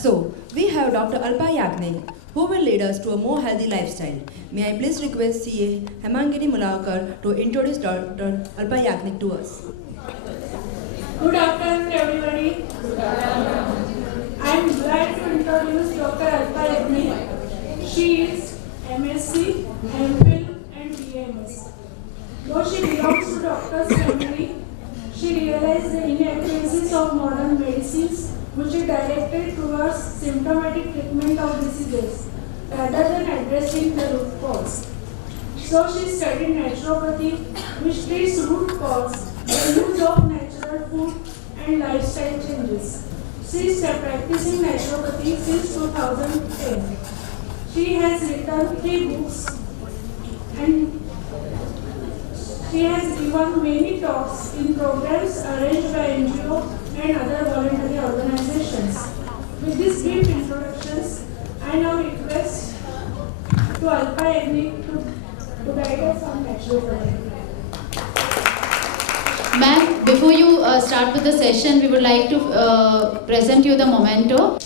So, we have Dr. Alpa Yagnik, who will lead us to a more healthy lifestyle. May I please request CA Hemangiri Mulakar to introduce Dr. Alpa Yagnik to us. Good afternoon, everybody. I am glad to introduce Dr. Alpa Yagnik. She is MSc, MPhil, and BMS. Though she belongs to doctor's family, she realized the inadequacies of modern medicines, which is directed towards symptomatic treatment of diseases rather than addressing the root cause. So she studied naturopathy, which treats root cause, the use of natural food and lifestyle changes. She is practicing naturopathy since 2010. She has written 3 books and she has given many talks in programs arranged by NGO and other voluntary organizations. With these brief introductions, I now request to Alpa Yagnik to guide us on naturopathy. Ma'am, before you start with the session, we would like to present you the memento.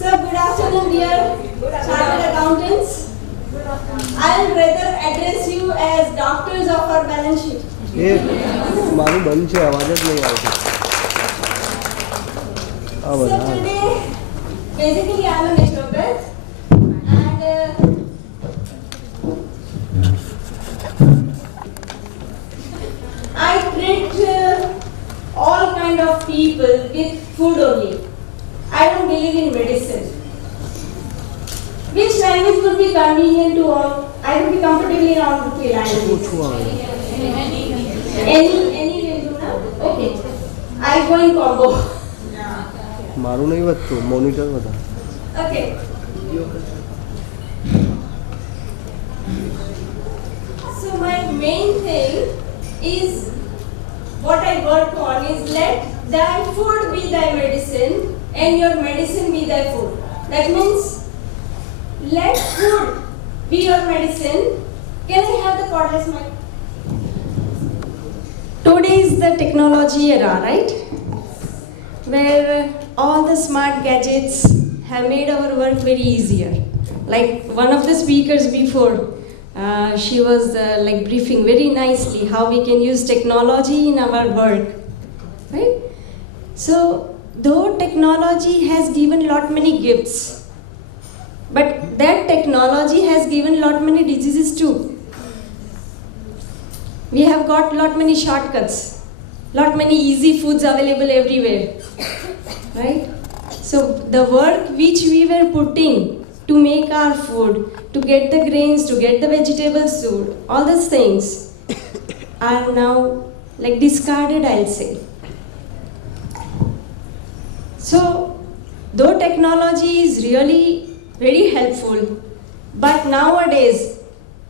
So, good afternoon, dear chartered accountants. I will rather address you as doctors of our balance sheet. મારું બંધ છે અવાજ જ નહીં આવતો આ So બધા today, basically I am a naturopath and I treat all kind of people with food only. I don't believe in medicine. Which language would be convenient to all? I would be comfortable in all the 3 languages. ઓછું આવે Any will do now? Okay. I go in combo. મારું નહીં વધતું monitor વધા Okay. So my main thing is what I work on is let thy food be thy medicine and your medicine be thy food. That means let food be your medicine. Can I have the cordless mic? Today is the technology era, right? Where all the smart gadgets have made our work very easier. Like one of the speakers before, she was like briefing very nicely how we can use technology in our work, right? So though technology has given lot many gifts, but that technology has given lot many diseases too. We have got lot many shortcuts, lot many easy foods available everywhere, right? So the work which we were putting to make our food, to get the grains, to get the vegetables, all these things are now like discarded, I'll say. So though technology is really very helpful, but nowadays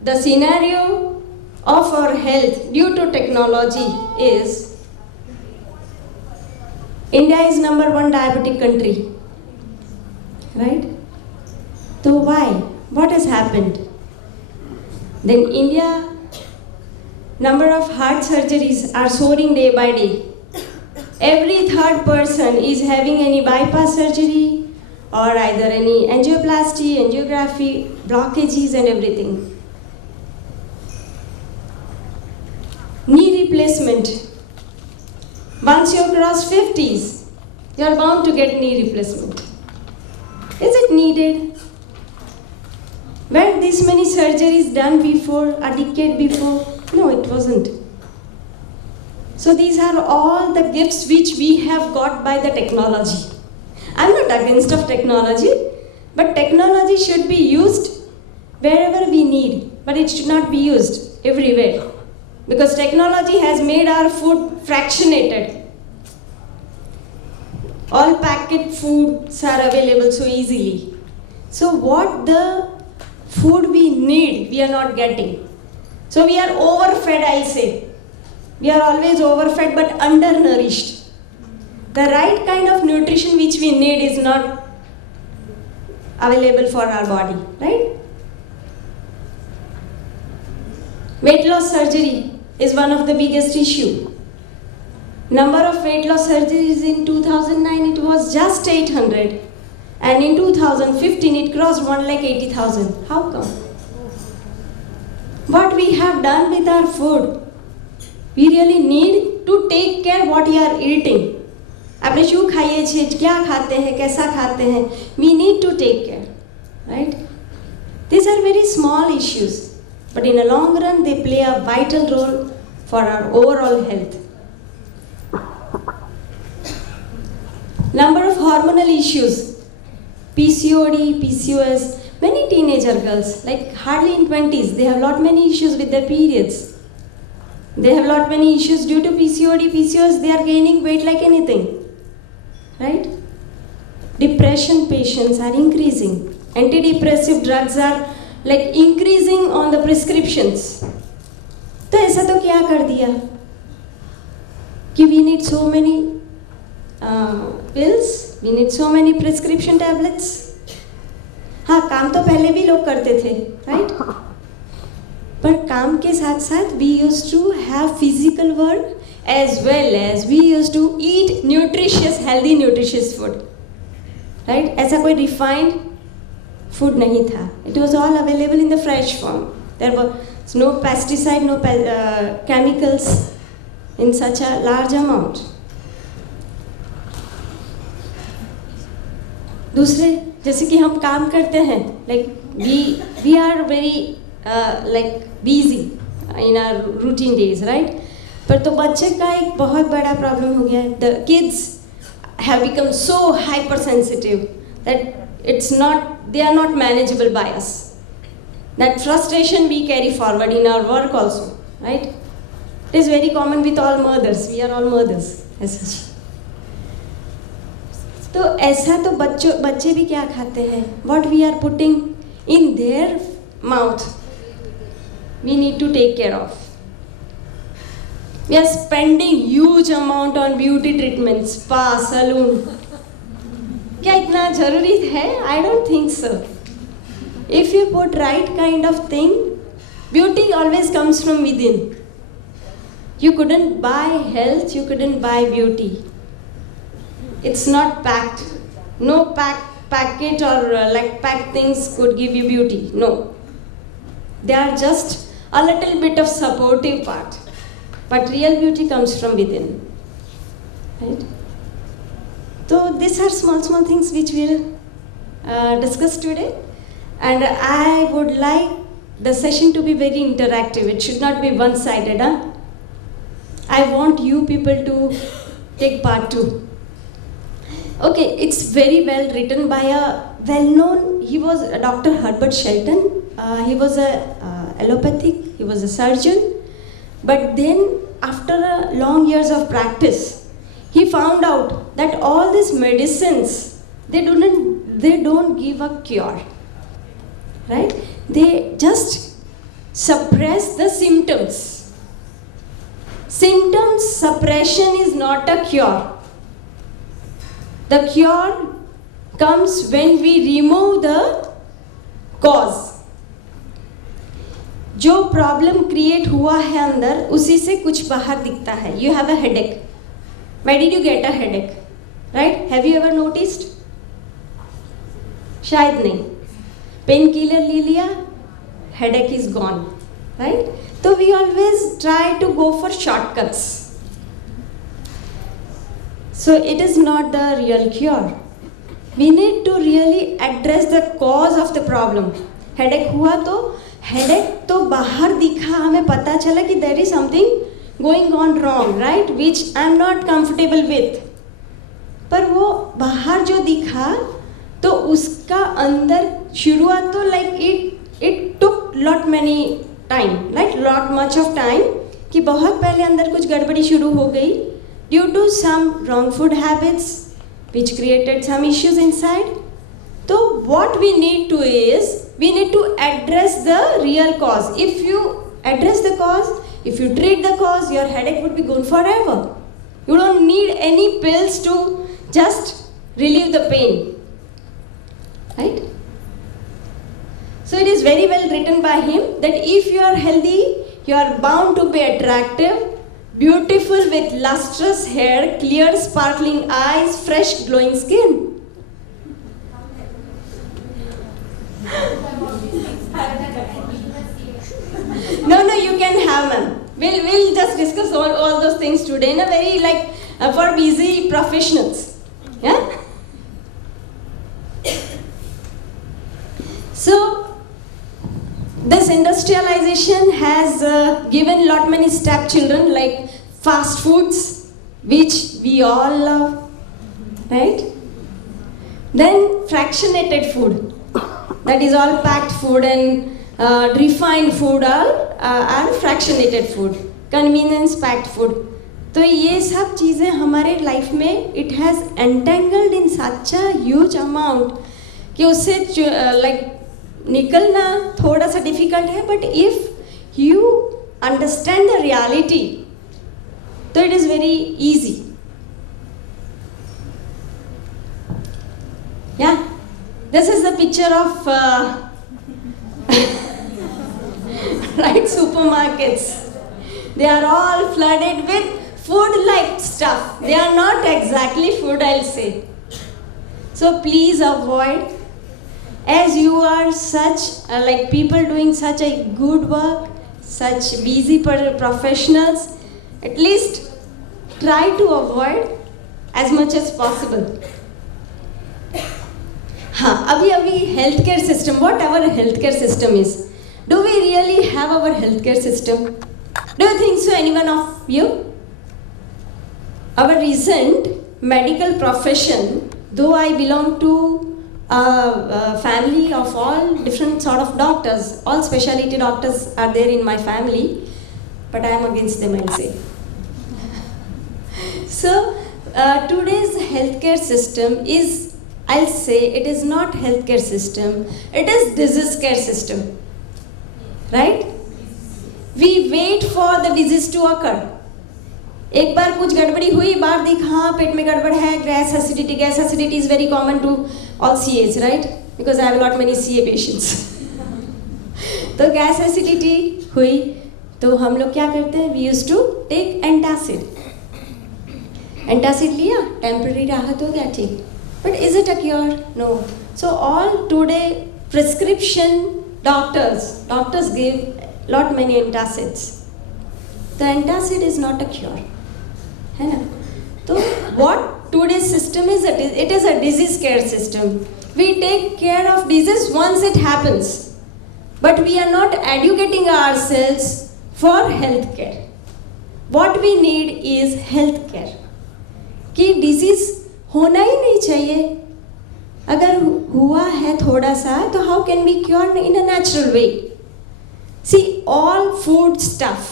the scenario of our health due to technology is India is #1 diabetic country, right? So why? What has happened? Then India number of heart surgeries are soaring day by day. Every 3rd person is having any bypass surgery or either any angioplasty, angiography, blockages and everything. Knee replacement. Once you cross 50s, you are bound to get knee replacement. Is it needed? Were this many surgeries done before, a decade before? No, it wasn't. So these are all the gifts which we have got by the technology. I'm not against of technology, but technology should be used wherever we need, but it should not be used everywhere. Because technology has made our food fractionated. All packet foods are available so easily. So what the food we need, we are not getting. So we are overfed, I'll say. We are always overfed but undernourished. The right kind of nutrition which we need is not available for our body, right? Weight loss surgery is one of the biggest issue. Number of weight loss surgeries in 2009, it was just 800. And in 2015, it crossed 1,80,000. How come? What we have done with our food, we really need to take care what we are eating. આપણે શું ખાઈએ છીએ, क्या खाते हैं, कैसा खाते हैं, we need to take care, right? These are very small issues, but in a long run, they play a vital role for our overall health. Number of hormonal issues, PCOD, PCOS, many teenager girls, like hardly in 20s, they have lot many issues with their periods. They have lot many issues due to PCOD, PCOS, they are gaining weight like anything, right? Depression patients are increasing. Antidepressive drugs are like increasing on the prescriptions. तो ऐसा तो क्या कर दिया कि we need so many pills, we need so many prescription tablets. हाँ, काम तो पहले भी लोग करते थे, right? पर काम के साथ साथ we used to have physical work as well as we used to eat nutritious, healthy, nutritious food, right? ऐसा कोई refined food नहीं था. It was all available in the fresh form. There was no pesticide, no chemicals in such a large amount. दूसरे जैसे कि हम काम करते हैं, like we are very like busy in our routine days, right? पर तो बच्चे का एक बहुत बड़ा प्रॉब्लम हो गया है. The kids have become so hypersensitive that they are not manageable by us. That frustration we carry forward in our work also, right? It is very common with all mothers. We are all mothers as such. तो ऐसा तो बच्चे भी क्या खाते हैं, what we are putting in their mouth, we need to take care of. We are spending huge amount on beauty treatments, spa, salon. क्या इतना जरूरी है? I don't think so. If you put right kind of thing, beauty always comes from within. You couldn't buy health, you couldn't buy beauty. It's not packed. No packet or like packed things could give you beauty. No. They are just a little bit of supportive part. But real beauty comes from within. Right? So these are small things which we'll discuss today. And I would like the session to be very interactive. It should not be one-sided. Huh? I want you people to take part too. Okay, it's very well written by a well-known, he was Dr. Herbert Shelton. He was a allopathic, he was a surgeon. But then after long years of practice, he found out that all these medicines, they don't give a cure, right? They just suppress the symptoms. Symptom suppression is not a cure. The cure comes when we remove the cause. जो problem create हुआ है अंदर, उसी से कुछ बाहर दिखता है. You have a headache. Why did you get a headache? Right? Have you ever noticed? शायद नहीं. पेन किलर ले लिया, headache is gone. Right? So we always try to go for shortcuts. So it is not the real cure. We need to really address the cause of the problem. Headache हुआ तो headache तो बाहर दिखा, हमें पता चला कि there is something going on wrong, right? Which I am not comfortable with. पर वो बाहर जो दिखा तो उसका अंदर शुरुआत तो like it took lot many time, right? Lot much of time कि बहुत पहले अंदर कुछ गड़बड़ी शुरू हो गई due to some wrong food habits which created some issues inside. So what we need to is, we need to address the real cause. If you address the cause, if you treat the cause, your headache would be gone forever. You don't need any pills to just relieve the pain, right? So it is very well written by him that if you are healthy, you are bound to be attractive, beautiful with lustrous hair, clear sparkling eyes, fresh glowing skin. No, you can have one. We'll just discuss all those things today in a very for busy professionals. Yeah? So, this industrialization has given lot many stepchildren like fast foods, which we all love, right? Then fractionated food, that is all packed food and refined food are fractionated food, convenience packed food. तो ये सब चीज़ें हमारे life में it has entangled in such a huge amount कि उससे निकलना थोड़ा सा डिफिकल्ट है, but if you understand the reality तो इट इज वेरी इजी. या this is the picture of right supermarkets. They are all flooded with food like stuff. They are not exactly food, I'll say. So please avoid, as you are such people doing such a good work, such busy professionals, at least try to avoid as much as possible. अभी healthcare system, what our healthcare system is, do we really have our healthcare system? Do you think so, anyone of you? Our recent medical profession, though I belong to a family of all different sort of doctors, all specialty doctors are there in my family, but I am against them, I'll say. So today's healthcare system is, I'll say, it is not healthcare system, it is disease care system, right? We wait for the disease to occur. एक बार कुछ गड़बड़ी हुई, बार देख हाँ पेट में गड़बड़ है, gas acidity is very common to all CAs, right? Because I have a lot many CA patients. तो गैस एसिडिटी हुई तो हम लोग क्या करते हैं? We used to take antacid. Antacid लिया, temporary राहत हो गया, ठीक. But is it a cure? No. So all today prescription doctors give lot many antacids. The antacid is not a cure. है ना? तो what today's system is, it is a disease care system. We take care of disease once it happens, but we are not educating ourselves for health care. What we need is health care. कि disease होना ही नहीं चाहिए. अगर हुआ है थोड़ा सा तो how can we cure in a natural way? See, all food stuff,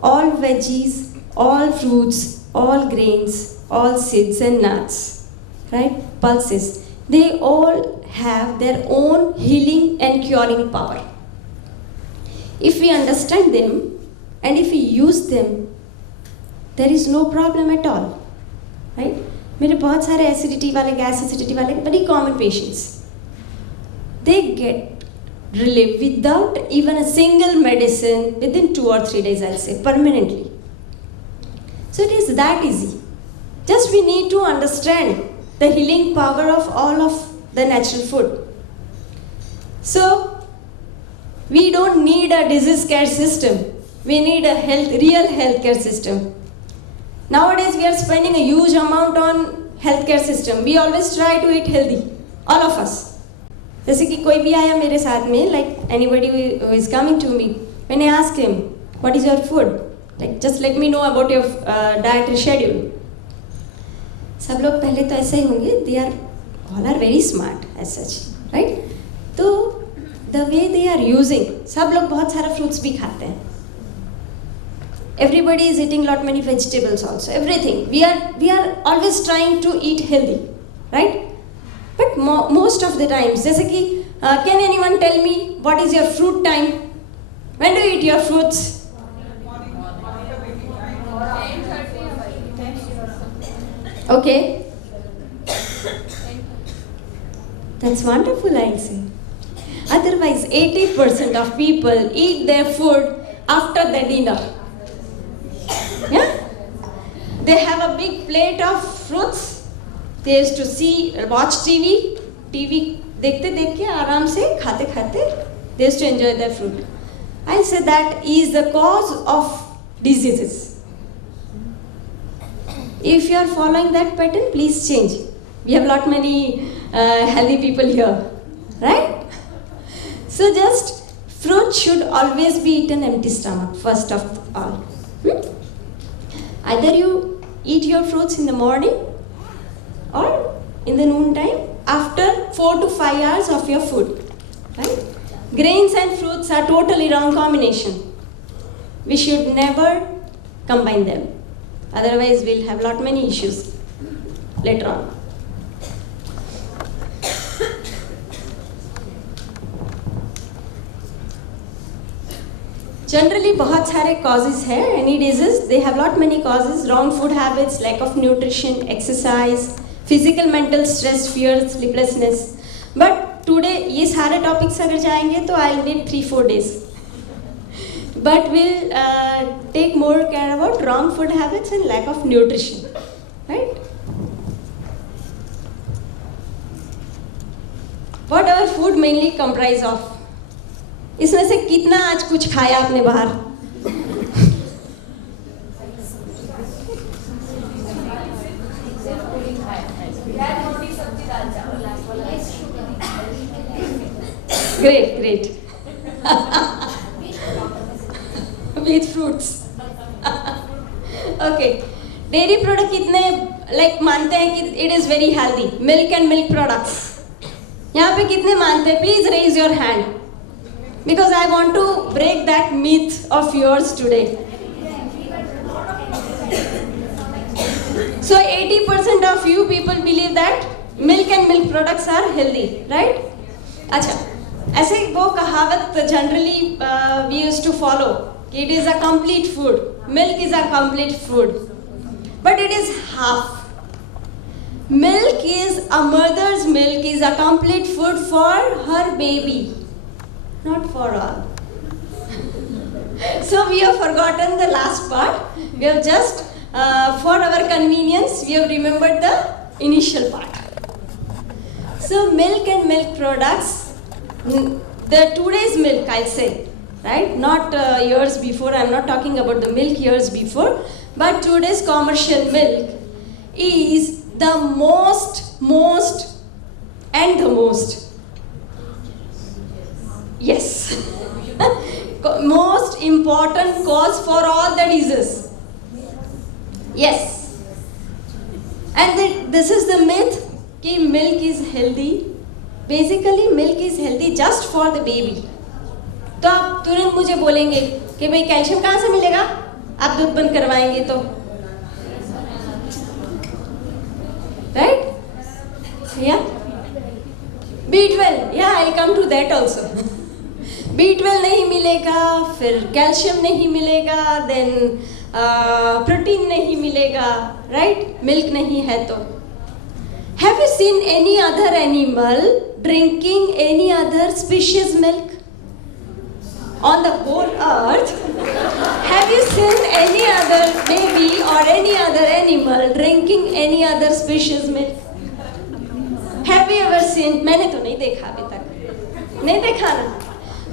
all veggies, all fruits, all grains, all seeds and nuts, right? Pulses, they all have their own healing and curing power. If we understand them and if we use them, there is no problem at all, right? मेरे बहुत सारे acidity वाले, gas acidity वाले, very common patients, they get relief without even a single medicine within 2 or 3 days, I'll say, permanently. So it is that easy. Just we need to understand the healing power of all of the natural food. So we don't need a disease care system. We need a real healthcare system. Nowadays we are spending a huge amount on healthcare system. We always try to eat healthy, all of us. जैसे कि कोई भी आया मेरे साथ में, like anybody who is coming to me, when I ask him, what is your food? Like just let me know about your dietary schedule. सब लोग पहले तो ऐसे ही होंगे, they are all are very smart as such, right? तो the way they are using, सब लोग बहुत सारा fruits भी खाते हैं. Everybody is eating lot many vegetables also, everything. We are always trying to eat healthy, right? But most of the times, जैसे कि can anyone tell me what is your fruit time? When do you eat your fruits? Okay. That's wonderful, I'll say. At Otherwise, 80% of people eat their food after the dinner. Yeah? They have a big plate of fruits. They used to watch TV. TV देखते देख के आराम से खाते खाते they used to enjoy their fruit. I say that is the cause of diseases. If you are following that pattern, please change. We have lot many healthy people here, right? So just fruit should always be eaten empty stomach first of all. Either you eat your fruits in the morning or in the noon time after 4 to 5 hours of your food, right? Grains and fruits are totally wrong combination. We should never combine them. Otherwise, we'll have lot many issues later on. Generally, बहुत सारे causes है any disease. They have lot many causes: wrong food habits, lack of nutrition, exercise, physical, mental stress, fear, sleeplessness. But today ये सारे topics अगर जाएंगे तो I'll need 3-4 days. But we'll take more care about wrong food habits and lack of nutrition, right? What our food mainly comprise of? इसमें से कितना आज कुछ खाया आपने बाहर? Great. With fruits. Okay. Dairy product कितने मानते हैं कि it is very healthy? Milk and milk products. यहाँ पे कितने मानते हैं? Please raise your hand. Because I want to break that myth of yours today. So 80% of you people believe that milk and milk products are healthy, right? अच्छा, ऐसे वो कहावत generally we used to follow. It is a complete food. Milk is a complete food. But it is half. Milk is a mother's milk is a complete food for her baby. Not for all. So we have forgotten the last part. We have just, for our convenience, we have remembered the initial part. So milk and milk products, the today's milk, I'll say, right? Not years before. I'm not talking about the milk years before, but today's commercial milk is the most, and the most. Yes. Most important cause for all the diseases. Yes. And this is the myth कि milk is healthy. Basically, milk is healthy just for the baby. तो आप तुरंत मुझे बोलेंगे कि भाई calcium कहाँ से मिलेगा? आप दूध बंद करवाएंगे तो, right? Yeah. B12. Yeah, I'll come to that also. B12 नहीं मिलेगा, फिर कैल्शियम नहीं मिलेगा, then प्रोटीन नहीं मिलेगा, right? मिल्क नहीं है तो. Have you seen any other animal drinking any other species milk? On the whole earth, have you seen any other baby or any other animal drinking any other species milk? Have you ever seen? मैंने तो नहीं देखा अभी तक. नहीं देखा ना?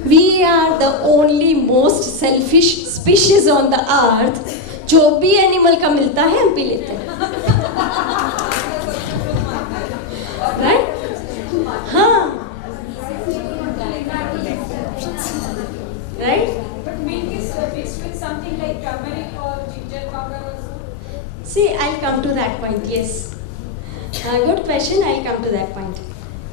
We are the only most selfish species on the earth. जो भी एनिमल का मिलता है हम पी लेते हैं, right? हाँ, right? But milk is mixed with something like turmeric or ginger powder also. See, I'll come to that point. Yes, good question. I'll come to that point.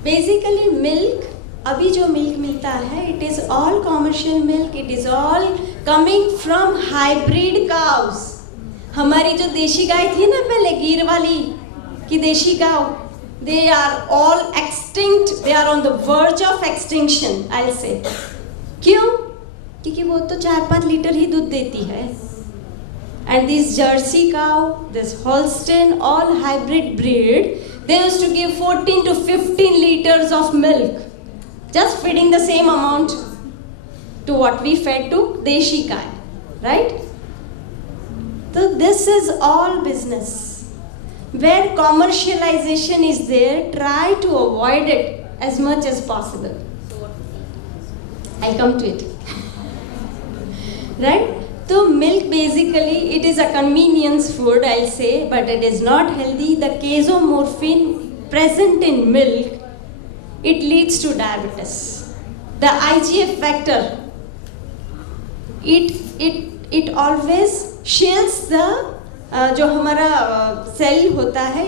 Basically, milk. अभी जो milk मिलता है, it is all commercial milk. It is all coming from hybrid cows. हमारी जो देशी गाय थी ना पहले गिर वाली की देशी गाय, they are all extinct. They are on the verge of extinction. I'll say. क्यों? क्योंकि वो तो 4-5 लीटर ही दूध देती है. And this Jersey cow, this Holstein, all hybrid breed, they used to give 14 to 15 liters of milk. just feeding the same amount to what we fed to Deshi Gai, right? So this is all business. Where commercialization is there, try to avoid it as much as possible. I'll come to it. Right? So milk basically, it is a convenience food, I'll say, but it is not healthy. The casomorphin present in milk, it leads to diabetes. The IGF factor, it always shields the जो हमारा cell होता है,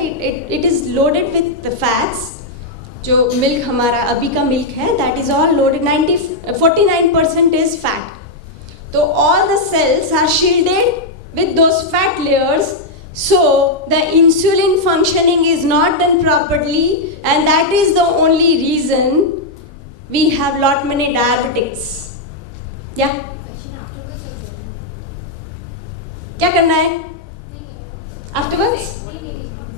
it is loaded with the fats. जो milk हमारा अभी का milk है, that is all loaded. 49% is fat. So all the cells are shielded with those fat layers. So the insulin functioning is not done properly, and that is the only reason we have lot many diabetics. Yeah. क्या करना है? Afterwards?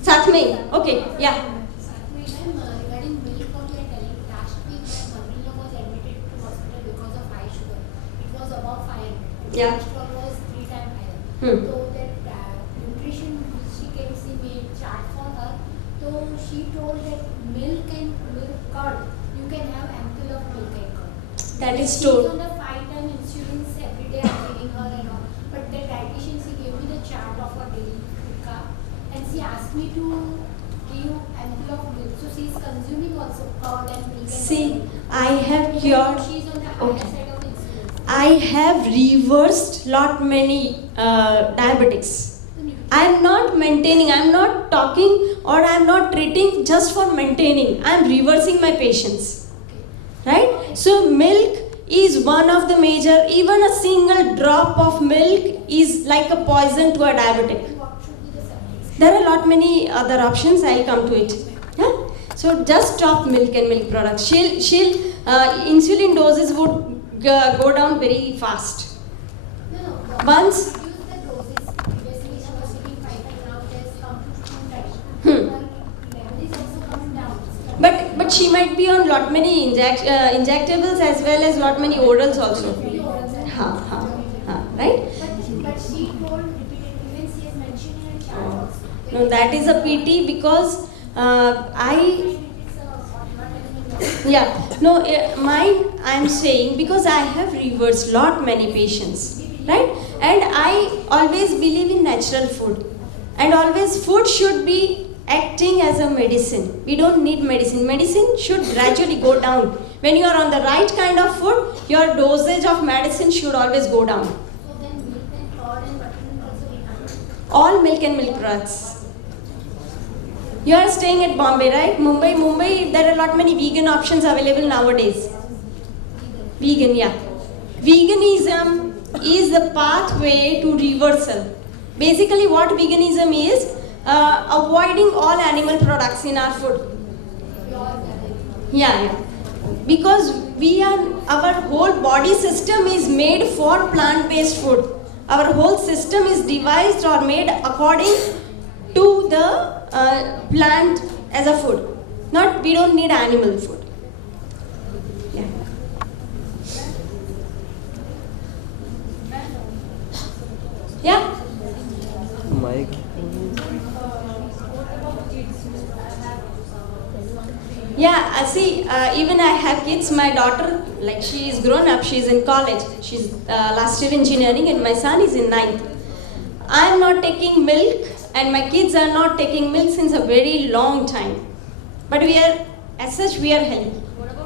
साथ में? Okay. Yeah. Yeah. Cholesterol was 3 times higher. So that nutrition which she came see made chart for her. So she told that milk and milk curd, you can have ample of milk and curd. That is She's told. on the 5-time insulins every day I'm giving her and all. But the dietitian she gave me the chart of her daily food carb, and she asked me to give ample of milk. So she is consuming also curd and milk. See, I have cured. She's on the higher Okay. side of insulin. I have reversed lot many diabetics. I am not maintaining, I am not talking or I am not treating just for maintaining. I am reversing my patients. Right? So milk is one of the major, even a single drop of milk is like a poison to a diabetic. What should be the substitute? There are lot many other options, I will come to it. Yeah? So just stop milk and milk products. Insulin doses would go down very fast. No. Once- Reduce the doses. Previously, she was taking 5 and now it has come to 2 times. Hmm. Her level is also coming down. But she might be on lot many injectables as well as lot many orals also. Right? But she told repeatedly, even she has mentioned in her chart also. No, that is a pity because mine I am saying because I have reversed lot many patients, right? And I always believe in natural food, and always food should be acting as a medicine. We don't need medicine. Medicine should gradually go down. When you are on the right kind of food, your dosage of medicine should always go down. So then milk and curd and buttermilk also we can't. All milk and milk products. You are staying at Bombay, right? Mumbai, there are lot many vegan options available nowadays. Vegan, yeah. Veganism is the pathway to reversal. Basically, what veganism is, avoiding all animal products in our food. Yeah. Because our whole body system is made for plant-based food. Our whole system is devised or made according to the plant as a food. We don't need animal food. Yeah. Yeah. Mike. Yeah, see, even I have kids. My daughter, she is grown up, she is in college. She's last year engineering, and my son is in 9th. I am not taking milk, and my kids are not taking milk since a very long time. But as such, we are healthy.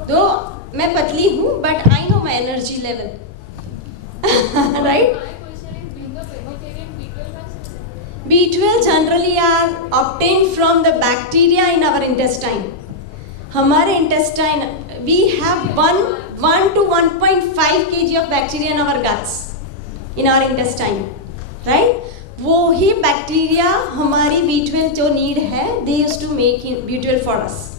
Though, मैं पतली हूँ, but I know my energy level. Right? B12 generally are obtained from the bacteria in our intestine. हमारे intestine, we have 1 to 1.5 kg of bacteria in our guts, in our intestine, right? वो ही bacteria हमारी B12 जो need है, they used to make B12 for us.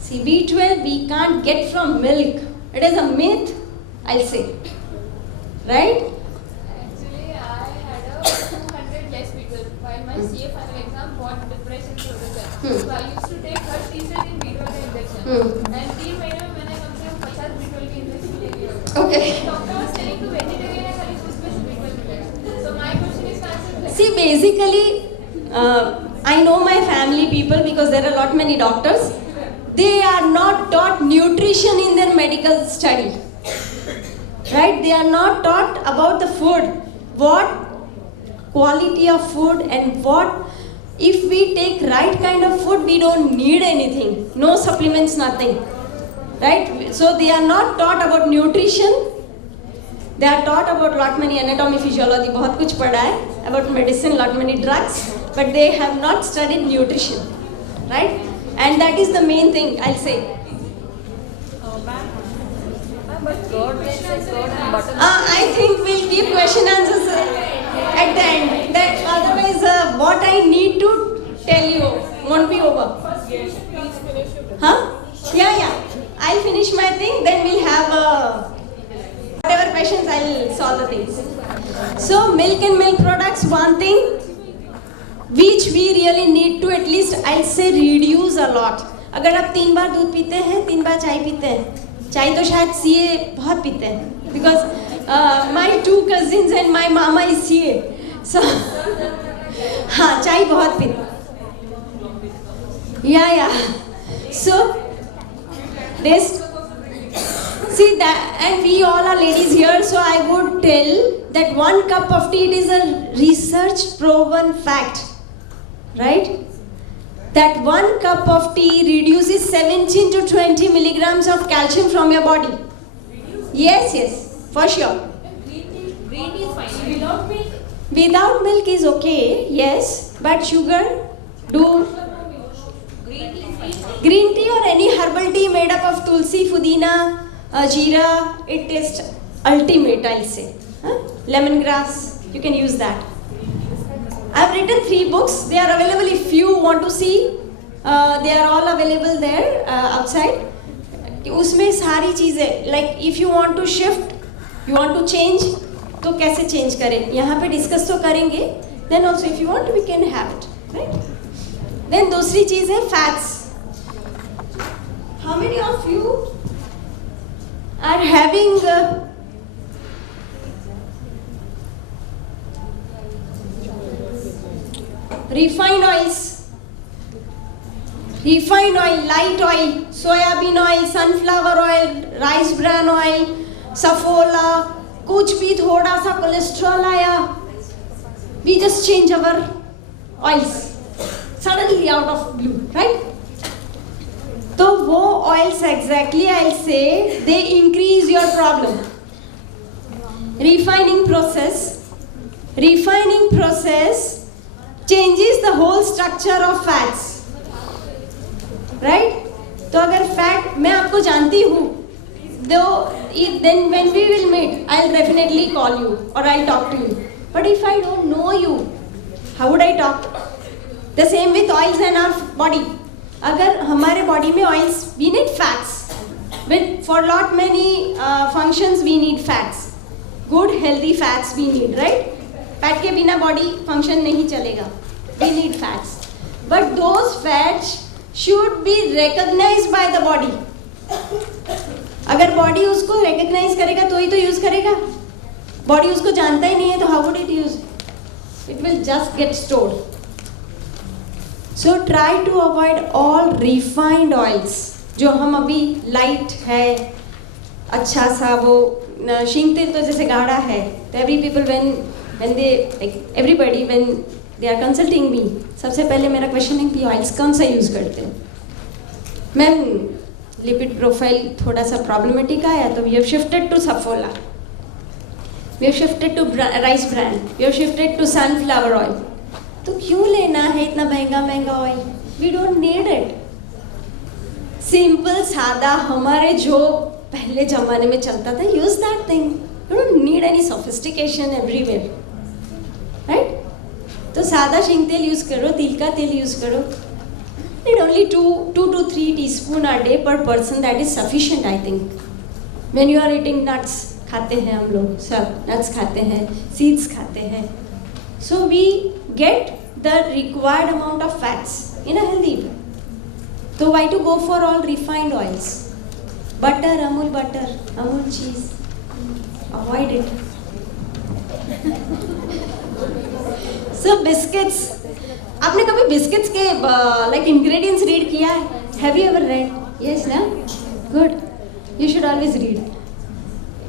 See, B12 we can't get from milk. It is a myth, I'll say, right? Actually, I had a 200 less B12 while my CA final exam got depression producer. So I used to take 30 in B12 injection. And 3 when I come from basically, I know my family people because there are a lot many doctors. They are not taught nutrition in their medical study. Right? They are not taught about the food. What quality of food and what, if we take right kind of food, we don't need anything. No supplements, nothing. Right? So they are not taught about nutrition. They are taught about lot many anatomy, physiology, बहुत कुछ पढ़ा है, about medicine, lot many drugs, but they have not studied nutrition, right? And that is the main thing I'll say. I think we'll keep question answers at the end. That otherwise, what I need to tell you won't be over. Huh? Yeah. I'll finish my thing. Then we'll have whatever questions. I'll solve the things. So milk and milk products. One thing which we really need to at least I'll say reduce a lot. अगर आप 3 बार दूध पीते हैं, 3 बार चाय पीते हैं, चाय तो शायद सीए बहुत पीते हैं, because my 2 cousins and my mama is CA, so हाँ चाय बहुत पीते हैं, yeah, so this, see that, and we all are ladies here, so I would tell that 1 cup of tea, it is a research proven fact, right? That 1 cup of tea reduces 17 to 20 milligrams of calcium from your body. Yes, for sure. Green tea is fine. Without milk? Without milk is okay, yes, but sugar, do. Green tea is fine. Green tea or any herbal tea made up of tulsi, pudina, jeera, it is ultimate, I'll say. Lemongrass, you can use that. I've written 3 books. They are available if you want to see. They are all available there outside. उसमें सारी चीज़ें, like if you want to shift, you want to change, तो कैसे change करें? यहाँ पे discuss तो करेंगे. Then also if you want, we can have it, right? Then दूसरी चीज़ है fats. How many of you are having refined oils, light oil, soybean oil, sunflower oil, rice bran oil, safflower, कुछ भी थोड़ा सा cholesterol आया, we just change our oils suddenly out of blue, right? तो वो oils exactly I'll say they increase your problem. Refining process changes the whole structure of fats, right? तो अगर fat मैं आपको जानती हूँ, then when we will meet, I'll definitely call you or I'll talk to you. But if I don't know you, how would I talk? The same with oils in our body. अगर हमारे body में oils, we need fats. For lot many functions, we need fats. Good healthy fats we need, right? Fat के बिना body function नहीं चलेगा. We need fats. But those fats should be recognized by the body. अगर body उसको recognize करेगा तो ही तो use करेगा. Body उसको जानता ही नहीं है तो how would it use? It will just get stored. So try to avoid all refined oils. जो हम अभी light है, अच्छा सा वो शिंग तेल तो जैसे गाढ़ा है. तो every people when they like everybody when they are consulting me, सबसे पहले मेरा question है कि oils कौन सा use करते हैं? मैम lipid profile थोड़ा सा problematic आया तो we have shifted to safflower, we have shifted to rice bran, we have shifted to sunflower oil. तो क्यों लेना है इतना महंगा oil? We don't need it. Simple सादा हमारे जो पहले जमाने में चलता था, use that thing. You don't need any sophistication everywhere, right? तो सादा शिंग तेल यूज करो, तिल का तेल यूज करो. Need only 2 to 3 teaspoon a day per person. That is sufficient, I think. When you are eating nuts, खाते हैं हम लोग सब nuts खाते हैं, seeds खाते हैं. So we get the required amount of fats in a healthy way. So why to go for all refined oils? Butter, Amul cheese. Avoid it. So biscuits. आपने कभी बिस्किट्स के like ingredients read किया है? Have you ever read? Yes, no? Good. You should always read.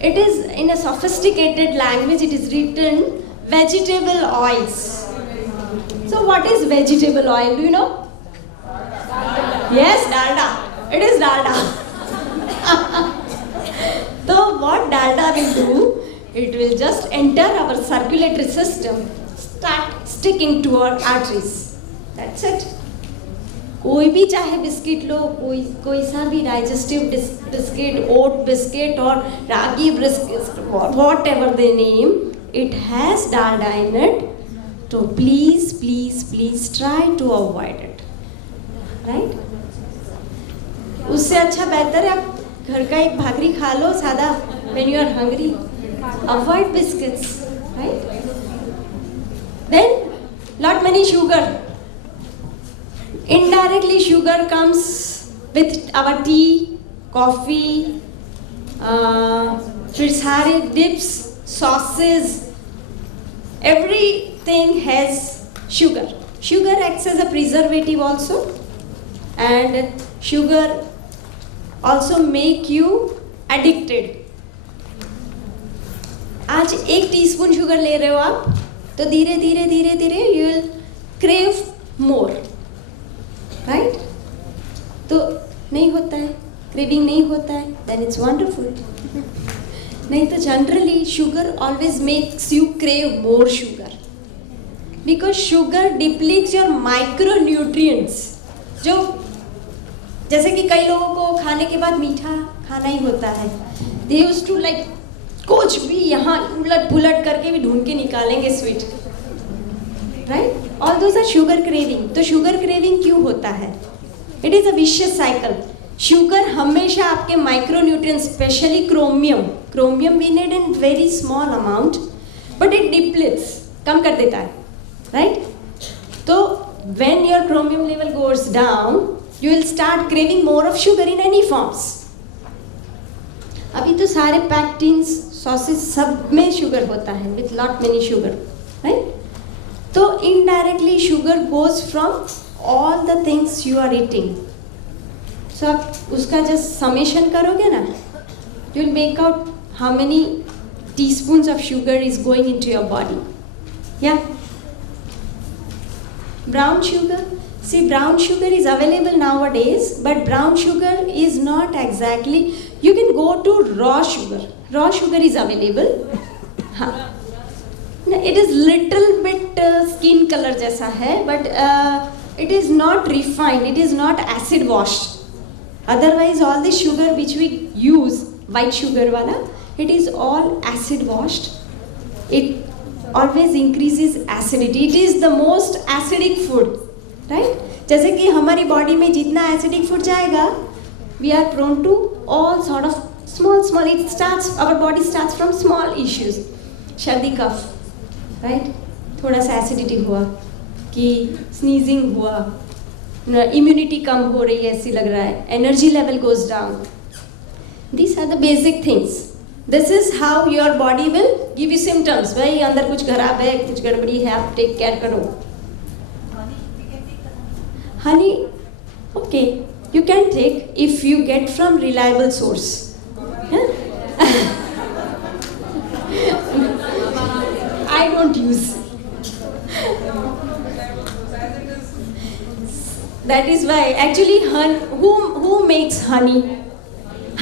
It is in a sophisticated language. It is written vegetable oils. So what is vegetable oil? Do you know? Yes, dalda. It is dalda. So what dalda will do? It will just enter our circulatory system, start sticking to our arteries. That's it. कोई भी चाहे biscuit लो, कोई सा भी digestive biscuit, ओट biscuit और रागी biscuit, whatever they name, it has dalda in it. So please try to avoid it. Right? उससे अच्छा बेहतर है आप घर का एक भाकरी खा लो सादा when you are hungry. Avoid biscuits, right? Then lot many sugar. Indirectly sugar comes with our tea, coffee, फिर सारे dips, sauces, everything has sugar. Sugar acts as a preservative also, and sugar also make you addicted. आज 1 teaspoon sugar ले रहे हो आप, तो धीरे धीरे you will crave more, right? तो नहीं होता है, क्रेविंग नहीं होता है, देन इट्स वंडरफुल. नहीं तो generally sugar always makes you crave more sugar, because sugar depletes your micronutrients. जो जैसे कि कई लोगों को खाने के बाद मीठा खाना ही होता है, दे यूज्ड टू लाइक कुछ भी यहाँ उलट पुलट करके भी ढूंढ के निकालेंगे sweet, right? All those are sugar craving. तो शुगर क्रेविंग क्यों होता है? It is a vicious cycle. Sugar हमेशा आपके micronutrients, specially chromium we need in very small amount, but it depletes, कम कर देता है, राइट? तो when your chromium level goes down, you will start craving more of sugar in any forms. अभी तो सारे पैक्टिन्स, सॉसेज सब में शुगर होता है, with lot many sugar, right? तो indirectly sugar goes from all the things you are eating. So आप उसका जस्ट समेशन करोगे ना, you will make out how many teaspoons of sugar is going into your body. या brown sugar, see, brown sugar is available nowadays, but brown sugar is not exactly, you can go to raw sugar is available. It is little bit skin color जैसा है, but it is not refined, it is not acid washed. Otherwise all the sugar which we use, white sugar वाला, it is all acid washed. It always increases acidity. It is the most acidic food, right? जैसे कि हमारी body में जितना acidic food जाएगा, we are prone to all sort of small. It starts, our body starts from small issues. सर्दी कफ, right? थोड़ा सा acidity हुआ, कि sneezing हुआ, immunity कम हो रही है ऐसी लग रहा है, energy level goes down. These are the basic things. This is how your body will give you symptoms. भाई अंदर कुछ खराब है, कुछ गड़बड़ी है, आप टेक केयर करो. Honey, okay, you can take if you get from reliable source. I don't use. That is why actually who makes honey?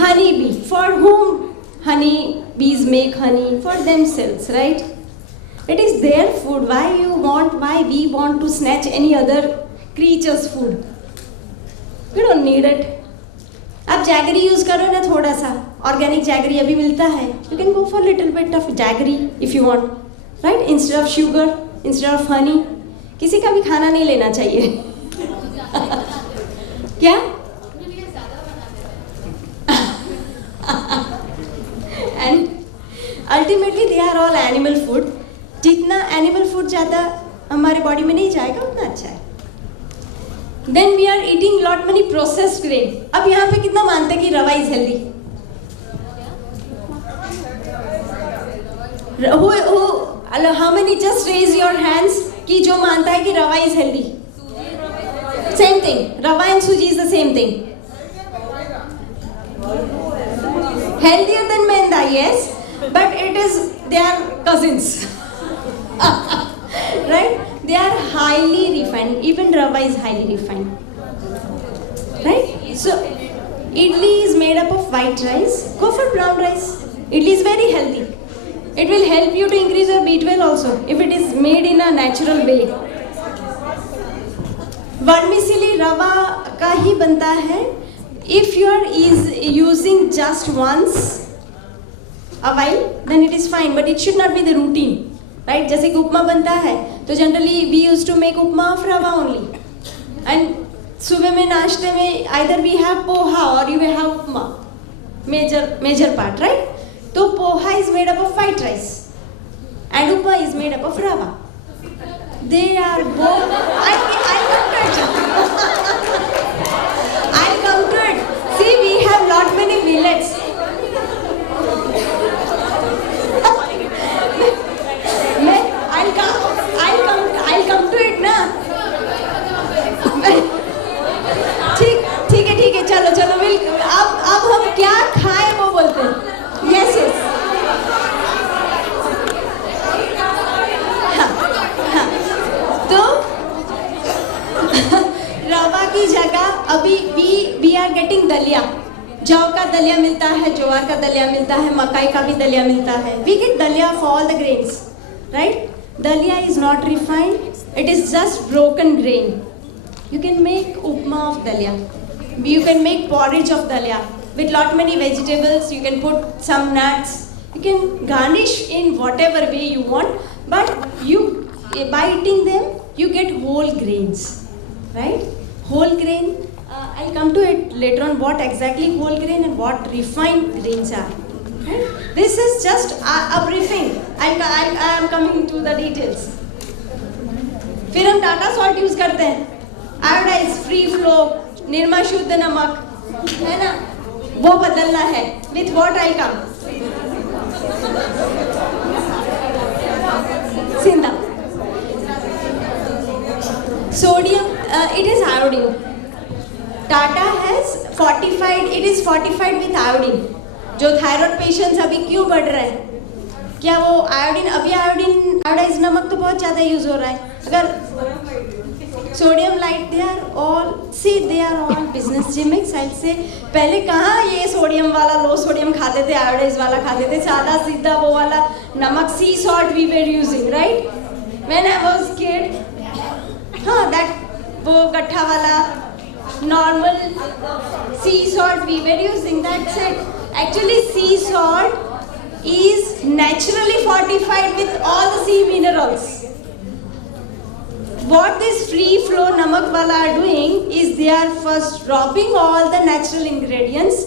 Honey bee. For whom? Honey bees make honey for themselves, right? It is their food. Why we want to snatch any other creature's food? We don't need it. आप jaggery use करो ना, थोड़ा सा organic jaggery अभी मिलता है. You can go for little bit of jaggery if you want, right? Instead of sugar, instead of honey. किसी का भी खाना नहीं लेना चाहिए. क्या? And ultimately they are all animal food. जितना animal food ज़्यादा हमारे बॉडी में नहीं जाएगा उतना अच्छा है. Then we are eating lot many processed grain. अब यहाँ पे कितना मानते हैं कि रवा is healthy? Who How many just raise your hands कि जो मानता है कि रवा is healthy? Same thing. Rava and suji is the same thing. Healthier than maida, yes, but they are cousins. Right? They are highly refined. Even rava is highly refined. Right? So, idli is made up of white rice. Go for brown rice. Idli is very healthy. It will help you to increase your B12 also if it is made in a natural way. Vermicelli rava का ही बनता है. If you are using just once a while, then it is fine, but it should not be the routine, right? जैसे कि उपमा बनता है, तो generally we used to make upma of rava only, and सुबह में नाश्ते में either we have poha or you have upma, major part, right? तो poha is made up of white rice, and upma is made up of rava. They are both. I'll come to it. I'll come to it. See, we have lot many millets. I'll come to it ना. ठीक है चलो अब हम क्या खाएं वो बोलते हैं. Yes. तो रवा की जगह अभी we are getting दलिया. जौ का दलिया मिलता है, ज्वार का दलिया मिलता है, मकाई का भी दलिया मिलता है. We get दलिया for all the grains, right? Dalia is not refined. It is just broken grain. You can make upma of dalia. You can make porridge of dalia with lot many vegetables. You can put some nuts. You can garnish in whatever way you want. But by eating them, you get whole grains, right? Whole grain. I'll come to it later on what exactly whole grain and what refined grains are. Right? This is just a briefing. I am coming to the details. फिर हम Tata salt use करते हैं, iodise, free flow, Nirma शुद्ध नमक, है ना? वो बदलना है. With what I come? Sinda. Sodium. It is iodine. Tata has fortified. It is fortified with iodine. जो थायराइड पेशेंट्स अभी क्यों बढ़ रहे हैं? क्या वो आयोडाइज नमक तो बहुत ज़्यादा यूज हो रहा है. अगर sodium light they are all business gimmicks. से पहले कहाँ ये सोडियम वाला लो सोडियम खाते थे, आयोडाइज वाला खाते थे, सादा सीधा वो वाला नमक sea salt we were using, right? When I was kid, हाँ, दैट वो गट्ठा वाला normal sea salt we were using. That's it. Actually, sea salt is naturally fortified with all the sea minerals. What this free flow namak wala are doing is they are first dropping all the natural ingredients.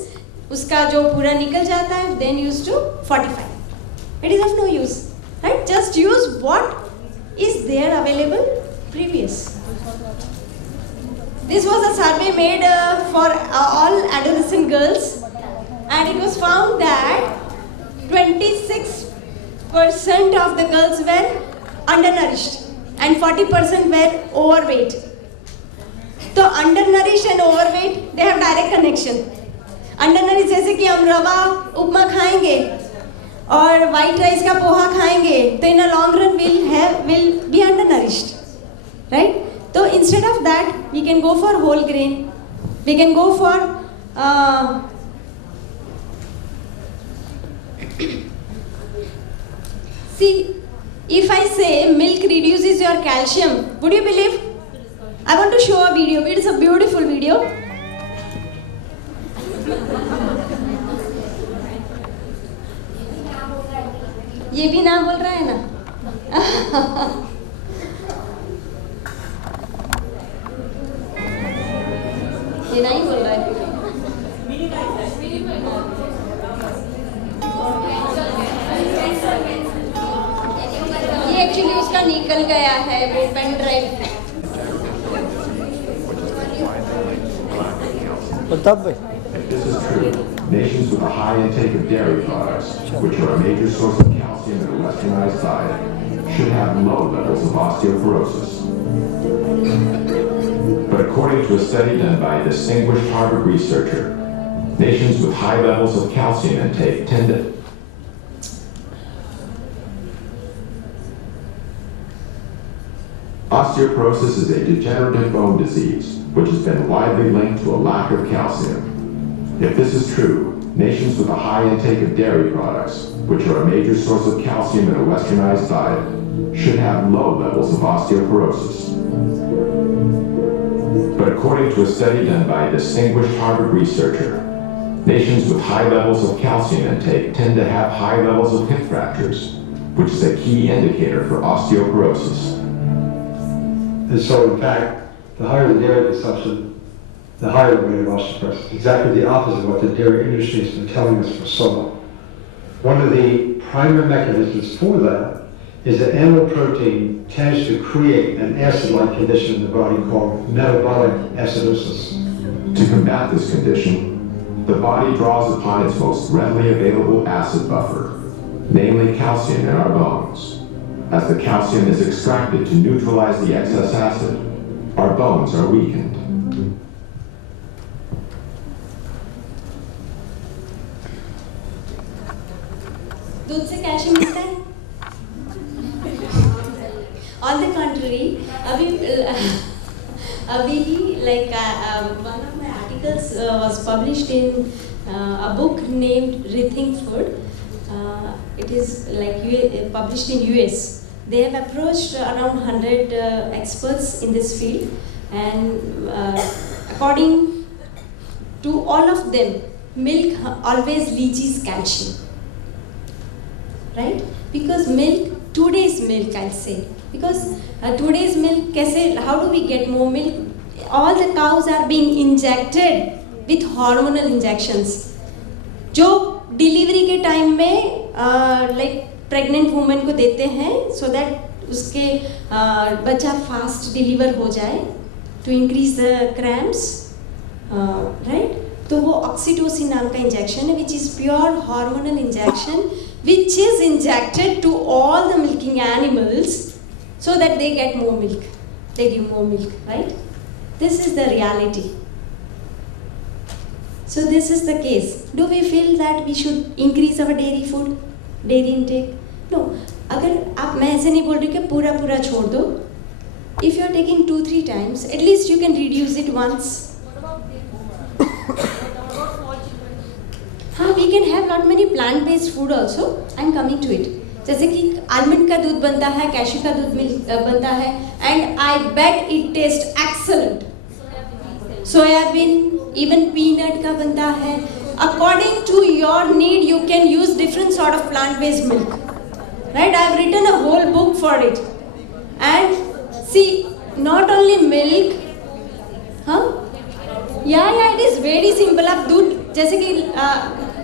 उसका जो पूरा निकल जाता है, then used to fortify. It is of no use, right? Just use what is there available previous. This was a survey made for all adolescent girls, and it was found that 26% of the girls were undernourished and 40% were overweight. So undernourished and overweight, they have direct connection. Undernourished जैसे कि हम रवा उपमा खाएंगे और white rice का पोहा खाएंगे, तो in a long run will be undernourished, right? So instead of that, we can go for whole grain. We can go for see, if I say milk reduces your calcium, would you believe? I want to show a video. It is a beautiful video. ये भी ना बोल रहा है ना? ये नहीं बोल रहा है. ये एक्चुअली उसका निकल गया है वो पेन ड्राइव. तब भाई If this is true, nations with a high intake of dairy products, which are a major source of calcium in a westernized diet, should have low levels of osteoporosis. But according to a study done by a distinguished Harvard researcher, nations with high levels of calcium intake tend to Osteoporosis is a degenerative bone disease which has been widely linked to a lack of calcium. If this is true, nations with a high intake of dairy products, which are a major source of calcium in a westernized diet, should have low levels of osteoporosis. But according to a study done by a distinguished Harvard researcher, nations with high levels of calcium intake tend to have high levels of hip fractures, which is a key indicator for osteoporosis. And so, in fact, the higher the dairy consumption, the higher the rate of osteoporosis. Exactly the opposite of what the dairy industry has been telling us for so long. One of the primary mechanisms for that is that animal protein tends to create an acid-like condition in the body called metabolic acidosis. To combat this condition, the body draws upon its most readily available acid buffer, namely calcium in our bones. As the calcium is extracted to neutralize the excess acid, our bones are weakened. दूध से calcium मिलता है? On the contrary, अभी like one of my articles was published in a book named Rethink Food. It is like published in US. They have approached around 100 experts in this field, and according to all of them, milk always leaches calcium. Right? Because milk, today's milk, I'll say. Because today's milk, how do we get more milk? All the cows are being injected with hormonal injections. जो delivery के time में like pregnant women को देते हैं so that उसके बच्चा fast deliver हो जाए to increase the cramps, right? तो वो ऑक्सीटोसिन नाम का इंजेक्शन है which is pure hormonal injection which is injected to all the milking animals so that they get more milk, they give more milk, right? This is the reality. So this is the case. Do we feel that we should increase our dairy food, dairy intake? No. अगर आप मैं ऐसे नहीं बोल रही कि पूरा पूरा छोड़ दो. If you are taking 2-3 times, at least you can reduce it once. हाँ, we can have lot many plant-based food also. I'm coming to it. जैसे कि आलमंड का दूध बनता है, कैश्यू का दूध बनता है, and I bet it tastes excellent. Soybean, even peanut का बनता है. According to your need, you can use different sort of plant-based milk. Right? I've written a whole book for it. And see, not only milk, huh? Yeah, it is very simple. आप दूध जैसे कि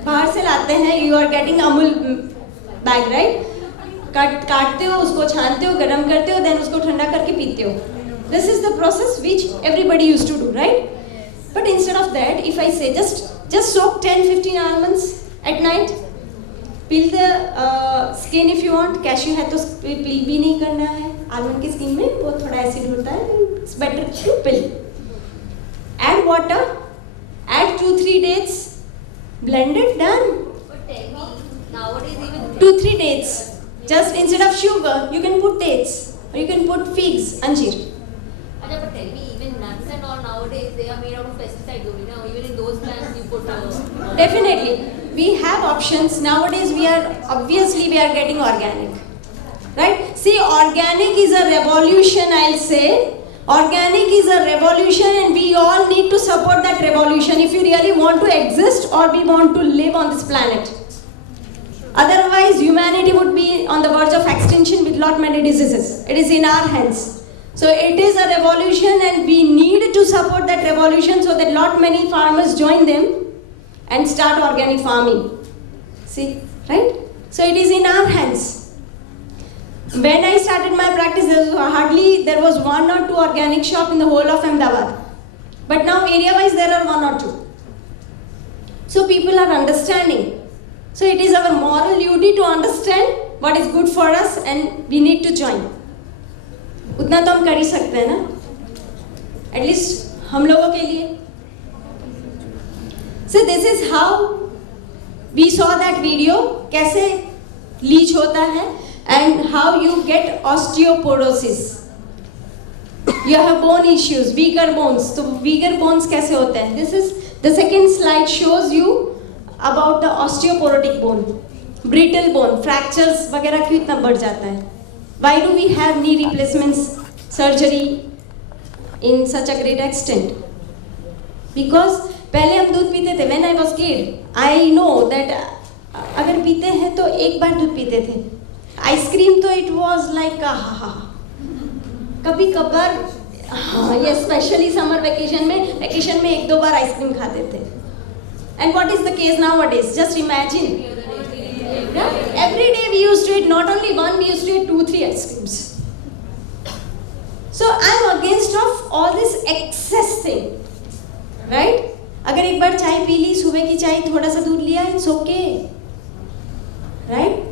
बाहर से लाते हैं, you are getting Amul bag, right? काटते हो, उसको छानते हो, गरम करते हो, then उसको ठंडा करके पीते हो. This is the process which everybody used to do, right? But instead of that, if I say just soak 10-15 almonds at night, peel the skin if you want. Cashew है तो peel भी नहीं करना है. Almond की skin में वो थोड़ा एसिड होता है. It's better to peel. Add water. Add 2-3 dates. Blend it, done. But tell me, nowadays even 2-3 dates. Just instead of sugar, you can put dates. Or you can put figs, anjeer. Acha, but tell me, even nuts and all nowadays they are made out of pesticides only. Now even in those plants you put. Definitely, we have options nowadays. We are getting organic, right? See, organic is a revolution. I'll say, organic is a revolution, and we all need to support that revolution if you really want to exist or we want to live on this planet. Otherwise, humanity would be on the verge of extinction with lot many diseases. It is in our hands. So it is a revolution, and we need to support that revolution so that lot many farmers join them and start organic farming. See, right? So it is in our hands. When I started my practice, there was 1 or 2 organic shop in the whole of Ahmedabad. But now area-wise there are 1 or 2. So people are understanding. So it is our moral duty to understand what is good for us and we need to join. उतना तो हम कर ही सकते हैं ना, at least हम लोगों के लिए. So this is how we saw that video, कैसे लीच होता है and how you get osteoporosis. You have bone issues, weaker bones. तो weaker bones कैसे होते हैं? This is the second slide shows you about the osteoporotic bone, brittle bone, fractures वगैरह क्यों इतना बढ़ जाता है? Why do we have knee replacements surgery in such a great extent? Because पहले हम दूध पीते थे. When I was kid, I know that अगर पीते हैं तो एक बार दूध पीते थे. आइसक्रीम तो it was like कभी कभार, हाँ, ये स्पेशली समर वेकेशन में एक दो बार आइसक्रीम खाते थे. And what is the case nowadays? Just imagine. Yeah? Every day we used to eat not only one, we used to eat 2-3 ice creams. So I'm against of all this excess thing, right? अगर एक बार चाय P ली, सुबह की चाय थोड़ा सा दूध लिया, it's okay, right?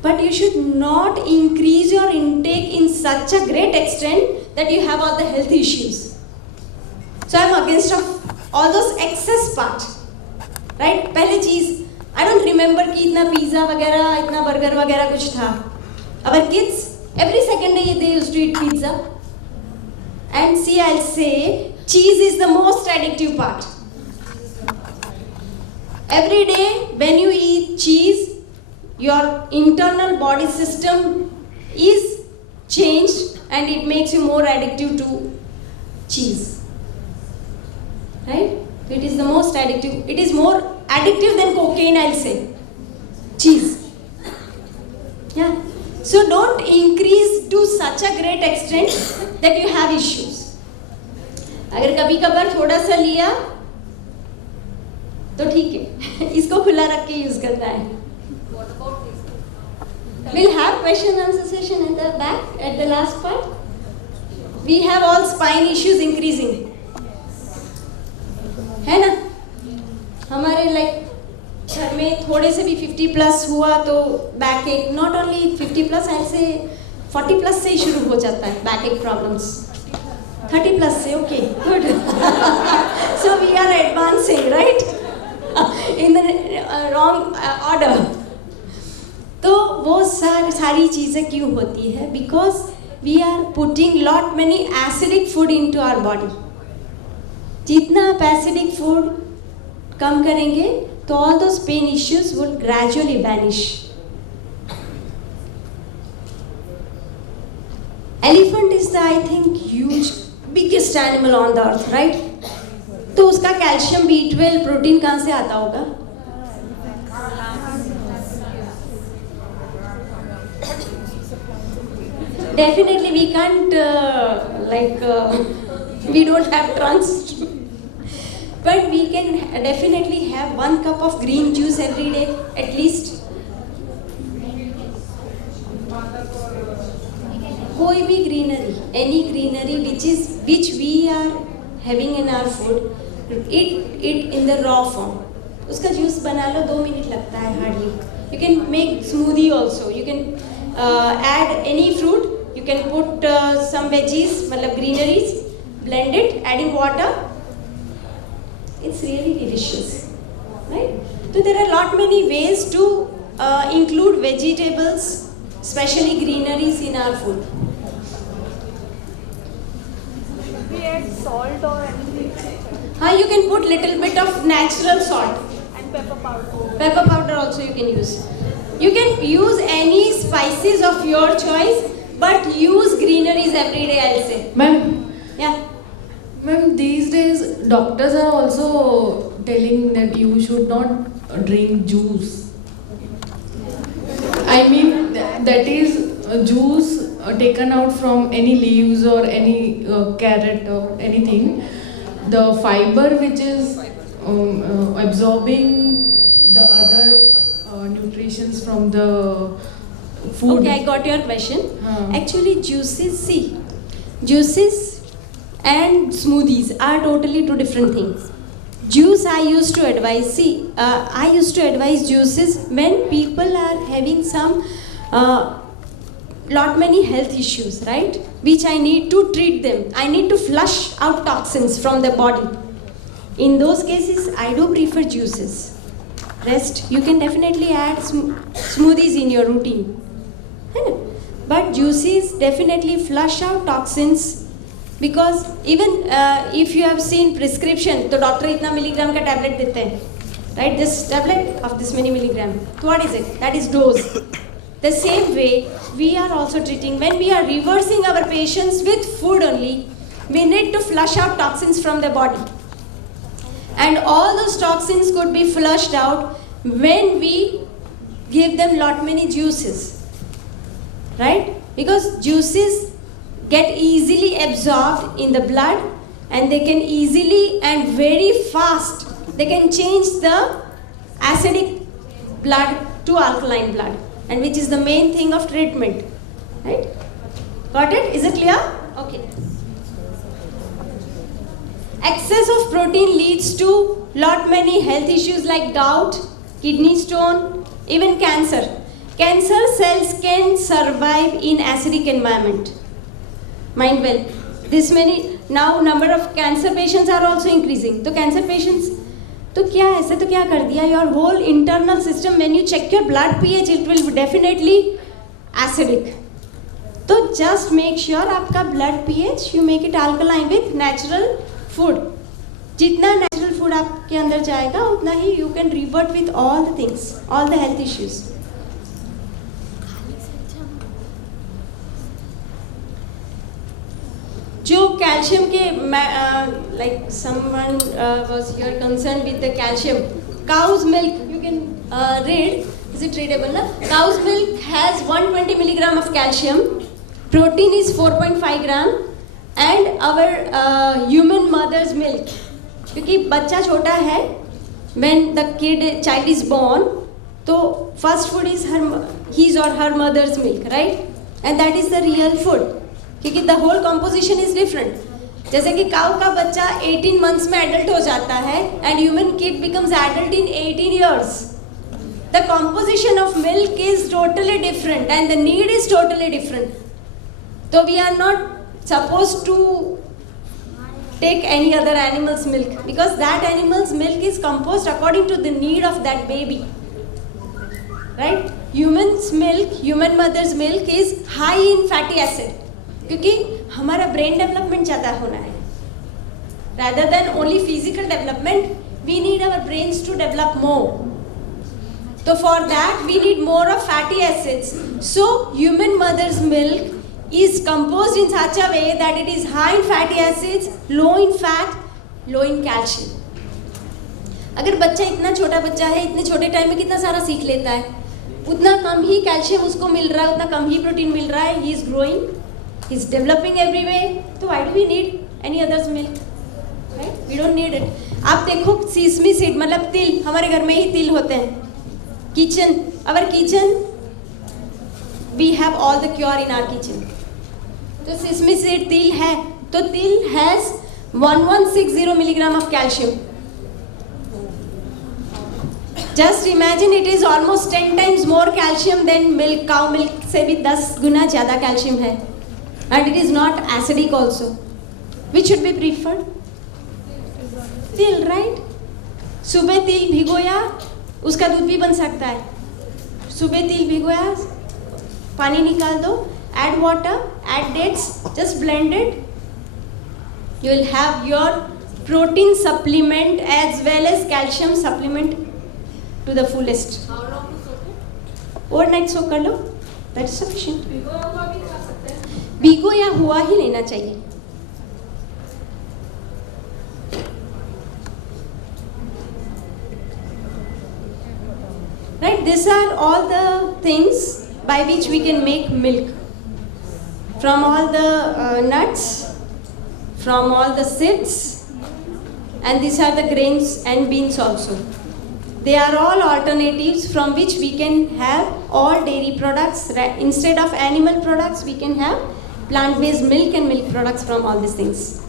But you should not increase your intake in such a great extent that you have all the health issues. So I'm against of all those excess part, right? पहले चीज, I don't remember कि इतना pizza वगैरह, इतना burger वगैरह कुछ था. Our kids every second day they used to eat pizza. And see, I'll say cheese is the most addictive part. Every day when you eat cheese, your internal body system is changed and it makes you more addictive to cheese, right? It is the most addictive. It is more addictive than cocaine, I'll say. Cheese. Yeah. So don't increase to such a great extent that you have issues. अगर कभी कभार थोड़ा सा लिया तो ठीक है, इसको खुला रख के यूज करना है. We'll have question and answer session at the back, at the last part. We have all spine issues increasing, है ना? हमारे like घर में थोड़े से भी 50 प्लस हुआ तो बैक एक, not only 50 प्लस, ऐसे 40 प्लस से ही शुरू हो जाता है बैक एक प्रॉब्लम्स. 30 प्लस से, okay, good. So we are advancing, right? In the wrong order. तो वो सारी चीज़ें क्यों होती है? Because we are putting lot many acidic food into our body. जितना आप acidic food कम करेंगे तो all those pain issues will gradually vanish. Elephant is the, I think, huge, biggest animal on the earth, right? तो उसका calcium, B12, protein कहाँ से आता होगा? Definitely we can't we don't have trunks, but we can definitely have 1 cup of green juice every day at least. कोई भी greenery, any greenery which we are having in our food, eat it in the raw form. उसका juice बना लो, 2 minute लगता है hardly. You can make smoothie also. You can add any fruit. You can put some veggies, मतलब greeneries, blend it, adding water. It's really delicious, right? So there are lot many ways to include vegetables, especially greeneries in our food. We add salt or anything. You can put little bit of natural salt. And pepper powder. Pepper powder also you can use. You can use any spices of your choice, but use greeneries every day, I'll say. Ma'am, Yeah. ma'am, these days doctors are also telling that you should not drink juice. I mean that is juice taken out from any leaves or any carrot or anything. The fiber which is absorbing the other nutritions from the food. Okay, I got your question. हाँ. Actually, juices and smoothies are totally two different things. Juice I used to advise juices when people are having some lot many health issues, right? Which I need to treat them. I need to flush out toxins from the body. In those cases, I do prefer juices. Rest, you can definitely add smoothies in your routine. But juices definitely flush out toxins, because even if you have seen prescription, तो doctor इतना milligram का tablet देते हैं, right? This tablet of this many milligram. So what is it? That is dose. The same way we are also treating. When we are reversing our patients with food only, we need to flush out toxins from the body. And all those toxins could be flushed out when we give them lot many juices, right? Because juices get easily absorbed in the blood, and they can easily and very fast, they can change the acidic blood to alkaline blood, and which is the main thing of treatment, right? Got it? Is it clear? Okay. Excess of protein leads to lot many health issues like gout, kidney stone, even cancer. Cancer cells can survive in acidic environment. Mind well, this many, now number of cancer patients are also increasing. So cancer patients, तो क्या ऐसे तो क्या कर दिया, your whole internal system, when you check your blood pH, it will be definitely acidic. तो just make sure आपका blood pH, you make it alkaline with natural food. जितना natural food आपके अंदर जाएगा, उतना ही you can revert with all the things, all the health issues. जो calcium के like someone was here concerned with the calcium. Cow's milk, you can read. Is it readable? Na? Cow's milk has 120 milligram of calcium. Protein is 4.5 gram, and our human mother's milk. क्योंकि बच्चा छोटा है, when the child is born, तो first food is his or her mother's milk, right? And that is the real food. क्योंकि the whole composition is different. जैसे कि काऊ का बच्चा 18 months में adult हो जाता है, and human kid becomes adult in 18 years. The composition of milk is totally different, and the need is totally different. So we are not supposed to take any other animal's milk, because that animal's milk is composed according to the need of that baby. Right? Human's milk, human mother's milk is high in fatty acid. क्योंकि हमारा brain development ज़्यादा होना है, rather than only physical development, we need our brains to develop more. So for that we need more of fatty acids. So human mother's milk is composed in such a way that it is high in fatty acids, low in fat, low in calcium. अगर बच्चा इतना छोटा बच्चा है, इतने छोटे time में कितना सारा सीख लेता है, उतना कम ही कैल्शियम उसको मिल रहा है, उतना कम ही प्रोटीन मिल रहा है. He is growing. He's developing every way. So why do we need any other's milk? Right? We don't need it. आप देखो सीसमी सीड, मतलब तिल, हमारे घर में ही तिल होते हैं. Kitchen, our kitchen, we have all the cure in our kitchen. तो सीसमी सीड तिल है, तो तिल has 1160 milligram of calcium. Just imagine, it is almost 10 times more calcium than milk. Cow milk से भी 10 गुना ज़्यादा calcium है. And it is not acidic also. Which should be preferred? तिल, right? सुबह तिल भिगोया, उसका दूध भी बन सकता है. सुबह तिल भिगोया, पानी निकाल दो, add water, add dates, just blend it. You will have your protein supplement as well as calcium supplement to the fullest. How long to soak it? Overnight soak कर लो, that is sufficient. भिगोया हुआ भी खा सकते हैं. भिगोया हुआ ही लेना चाहिए. Right, these are all the things by which we can make milk. From all the nuts, from all the seeds, and these are the grains and beans also. They are all alternatives from which we can have all dairy products. Instead of animal products, we can have plant-based milk and milk products from all these things.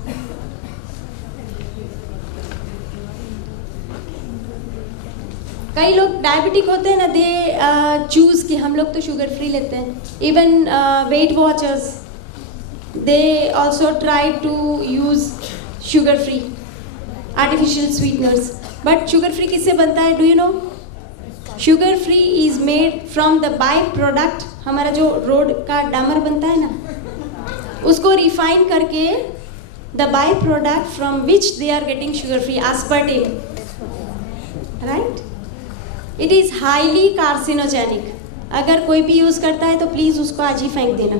कई लोग diabetic होते हैं ना, दे choose कि हम लोग तो sugar free लेते हैं. Even weight watchers, they also try to use sugar free artificial sweeteners. But sugar free किससे बनता है, do you know? Sugar free is made from the by product. हमारा जो रोड का डामर बनता है ना, उसको रिफाइन करके the by product from which they are getting sugar free, aspartame, right? It is highly carcinogenic. अगर कोई भी यूज़ करता है तो प्लीज़ उसको आज ही फेंक देना.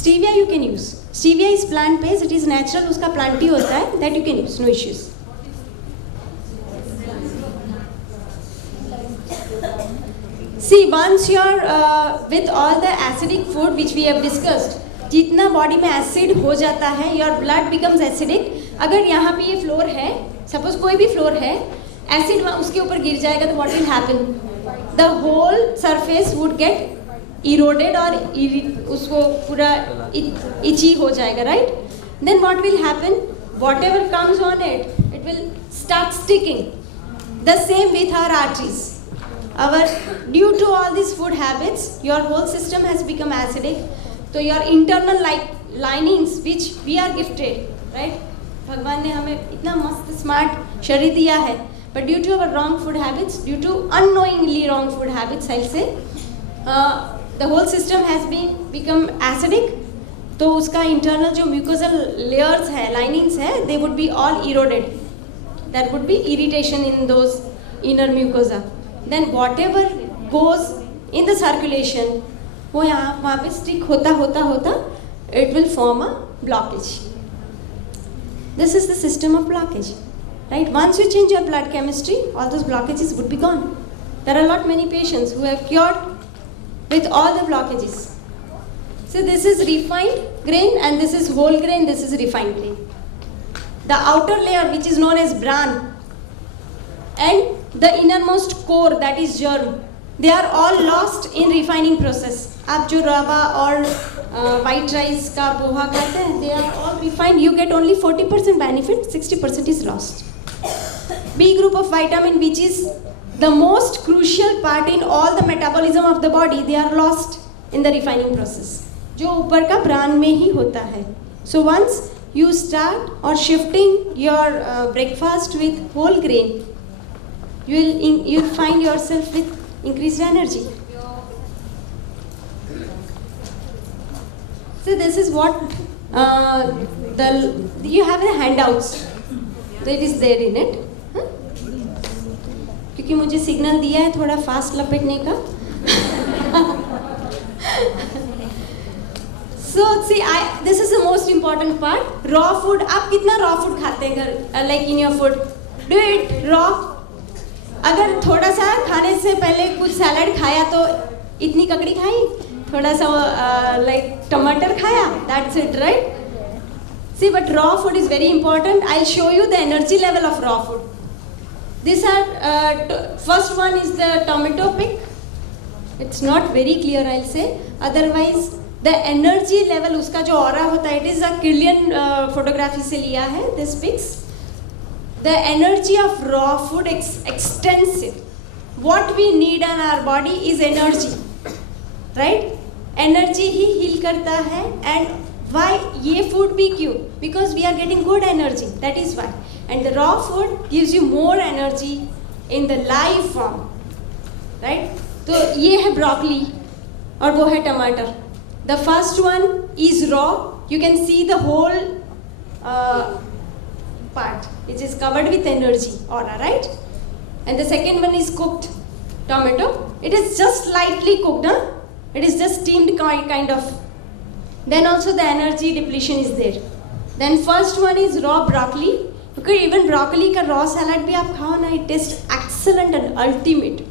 Stevia you can use. Stevia is plant based, it is natural, उसका plant ही होता है, that you can use, no issues. See, once you are with all the acidic food which we have discussed, जितना body में acid हो जाता है, your blood becomes acidic. अगर यहाँ पे ये फ्लोर है, सपोज कोई भी फ्लोर है, एसिड उसके ऊपर गिर जाएगा तो what will happen? The whole surface would get eroded और उसको पूरा itchy हो जाएगा, right? Then what will happen? Whatever comes on it, it will start sticking. The same with our arteries. Due to all these food habits, your whole system has become acidic. So your internal linings which we are gifted, right? भगवान ने हमें इतना मस्त smart शरीर दिया है, but due to our wrong food habits, due to unknowingly wrong food habits, I'll say, the whole system has become acidic. तो उसका internal जो mucosal layers है, linings है, they would be all eroded. There would be irritation in those inner mucosa. Then whatever goes in the circulation, वो वहाँ पे stick होता, it will form a blockage. This is the system of blockage, right? Once you change your blood chemistry, all those blockages would be gone. There are not many patients who have cured with all the blockages. So this is refined grain and this is whole grain, this is refined grain. The outer layer which is known as bran and the innermost core, that is germ, they are all lost in refining process. आप जो रवा और white rice का पोहा खाते हैं, they are all refined. You get only 40% benefit, 60% is lost. B group of vitamin, which is the most crucial part in all the metabolism of the body, they are lost in the refining process. जो ऊपर का bran में ही होता है. So once you start or shifting your breakfast with whole grain, you'll find yourself with increased energy. So this is what you have the handouts. So it is there in it. क्योंकि मुझे signal दिया है थोड़ा fast लपेटने का. So see, this is the most important part. Raw food. आप कितना raw food खाते हैं घर, like in your food? Do it raw. अगर थोड़ा सा खाने से पहले कुछ सैलड खाया तो इतनी ककड़ी खाई, थोड़ा सा like टमाटर खाया, that's it, right? See, but raw food is very important. I'll show you the energy level of raw food. These are first one is the tomato pick. It's not very clear, I'll say. Otherwise, the energy level उसका जो aura होता है, it is a Killian photography से लिया है. This pics. The energy of raw food is extensive. What we need in our body is energy, right? Energy he heal करता है. And why ये food भी क्यों? Because we are getting good energy. That is why. And the raw food gives you more energy in the live form, right? तो ये है broccoli और वो है टमाटर. The first one is raw. You can see the whole part. It is covered with energy aura, right? And the second one is cooked tomato. It is just slightly cooked, huh? It is just steamed kind of. Then also the energy depletion is there. Then first one is raw broccoli. Okay, even broccoli का raw salad भी आप खाओ ना, it tastes excellent and ultimate.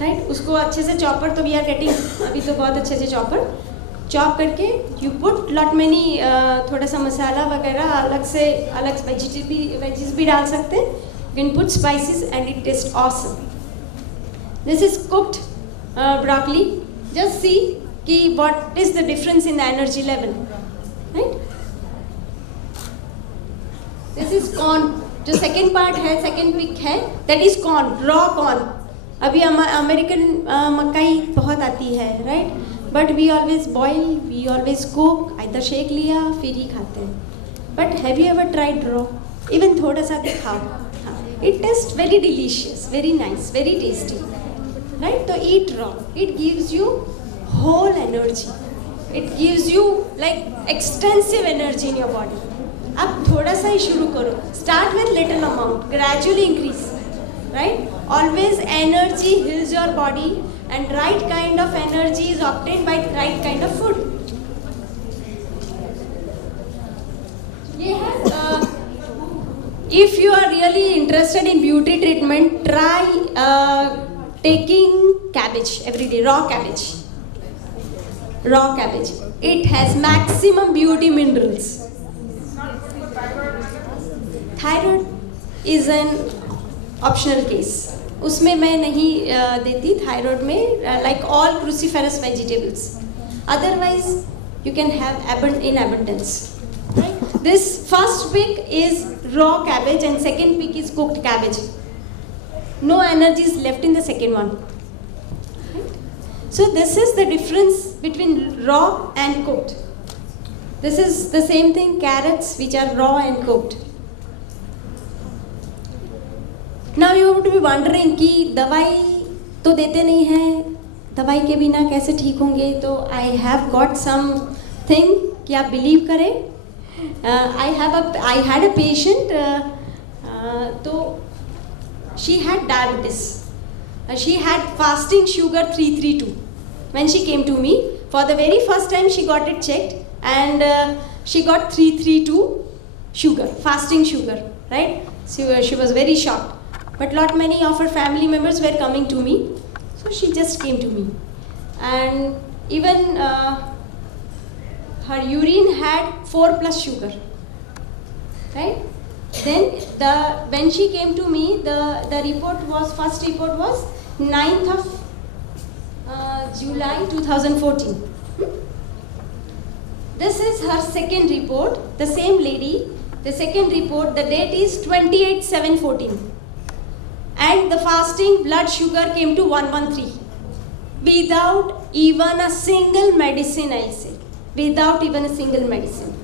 Right? उसको अच्छे से chopper तो we are getting अभी तो बहुत अच्छे से chopper chop करके you put lot many थोड़ा सा मसाला वगैरह अलग veggies भी डाल सकते हैं. You can put spices and it tastes awesome. This is cooked broccoli. Just see कि what is the difference in the energy level, right? This is corn जो सेकेंड पार्ट है, सेकेंड पिक है, that is corn, raw corn. अभी American मकाई बहुत आती है, right? But we always boil, we always cook, either shake लिया फिर ही खाते हैं. But have you ever tried raw? Even थोड़ा सा दिखाओ. हाँ, it taste very delicious, very nice, very tasty, right? तो eat raw. It gives you whole energy. It gives you like extensive energy in your body. अब थोड़ा सा ही शुरू करो. Start with little amount, gradually increase, right? Always energy heals your body, and right kind of energy is obtained by right kind of food. If you are really interested in beauty treatment, try taking cabbage every day, raw cabbage. Raw cabbage. It has maximum beauty minerals. Thyroid is an optional case. उसमें मैं नहीं देती thyroid में, like all cruciferous vegetables. Otherwise you can have in abundance. This first pick is raw cabbage and second pick is cooked cabbage. No energy is left in the second one. So this is the difference between raw and cooked. This is the same thing, carrots which are raw and cooked. Now you have to be wondering कि दवाई तो देते नहीं हैं, दवाई के बिना कैसे ठीक होंगे? तो I have got something कि आप बिलीव करें. I had a patient, तो she had diabetes. She had fasting sugar 332. When she came to me, for the very first time she got it checked, and she got 332 sugar, fasting sugar, right? She was very shocked. But lot many of her family members were coming to me, so she just came to me. And even her urine had 4+ sugar, right? Then when she came to me, the report was, first report was 9th of July 2014. This is her second report, the same lady. The second report, the date is 28/7/14. And the fasting blood sugar came to 113 without even a single medicine. I'll say without even a single medicine,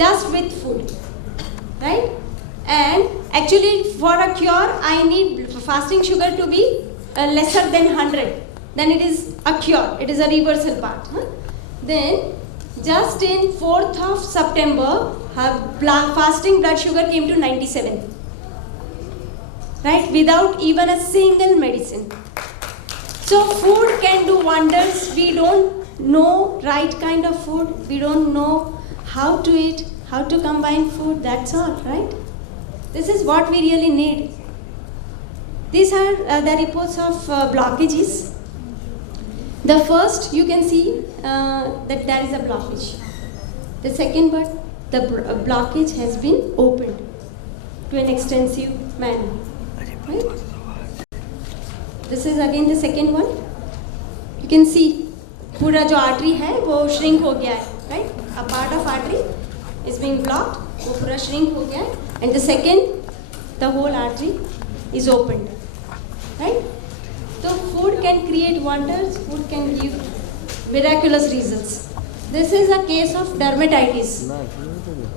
just with food, right? And actually for a cure I need fasting sugar to be lesser than 100, then it is a cure, it is a reversal part. Then just in 4th of September her fasting blood sugar came to 97, right? Without even a single medicine. So food can do wonders. We don't know right kind of food. We don't know how to eat, how to combine food. That's all, right? This is what we really need. These are the reports of blockages. The first, you can see that there is a blockage. The second part, the blockage has been opened to an extensive manner. Right? This is again the second one. You can see पूरा जो artery है वो shrink हो गया है, right? A part of artery is being blocked, वो पूरा shrink हो गया है. And the second, the whole artery is opened, right? So food can create wonders. Food can give miraculous results. This is a case of dermatitis.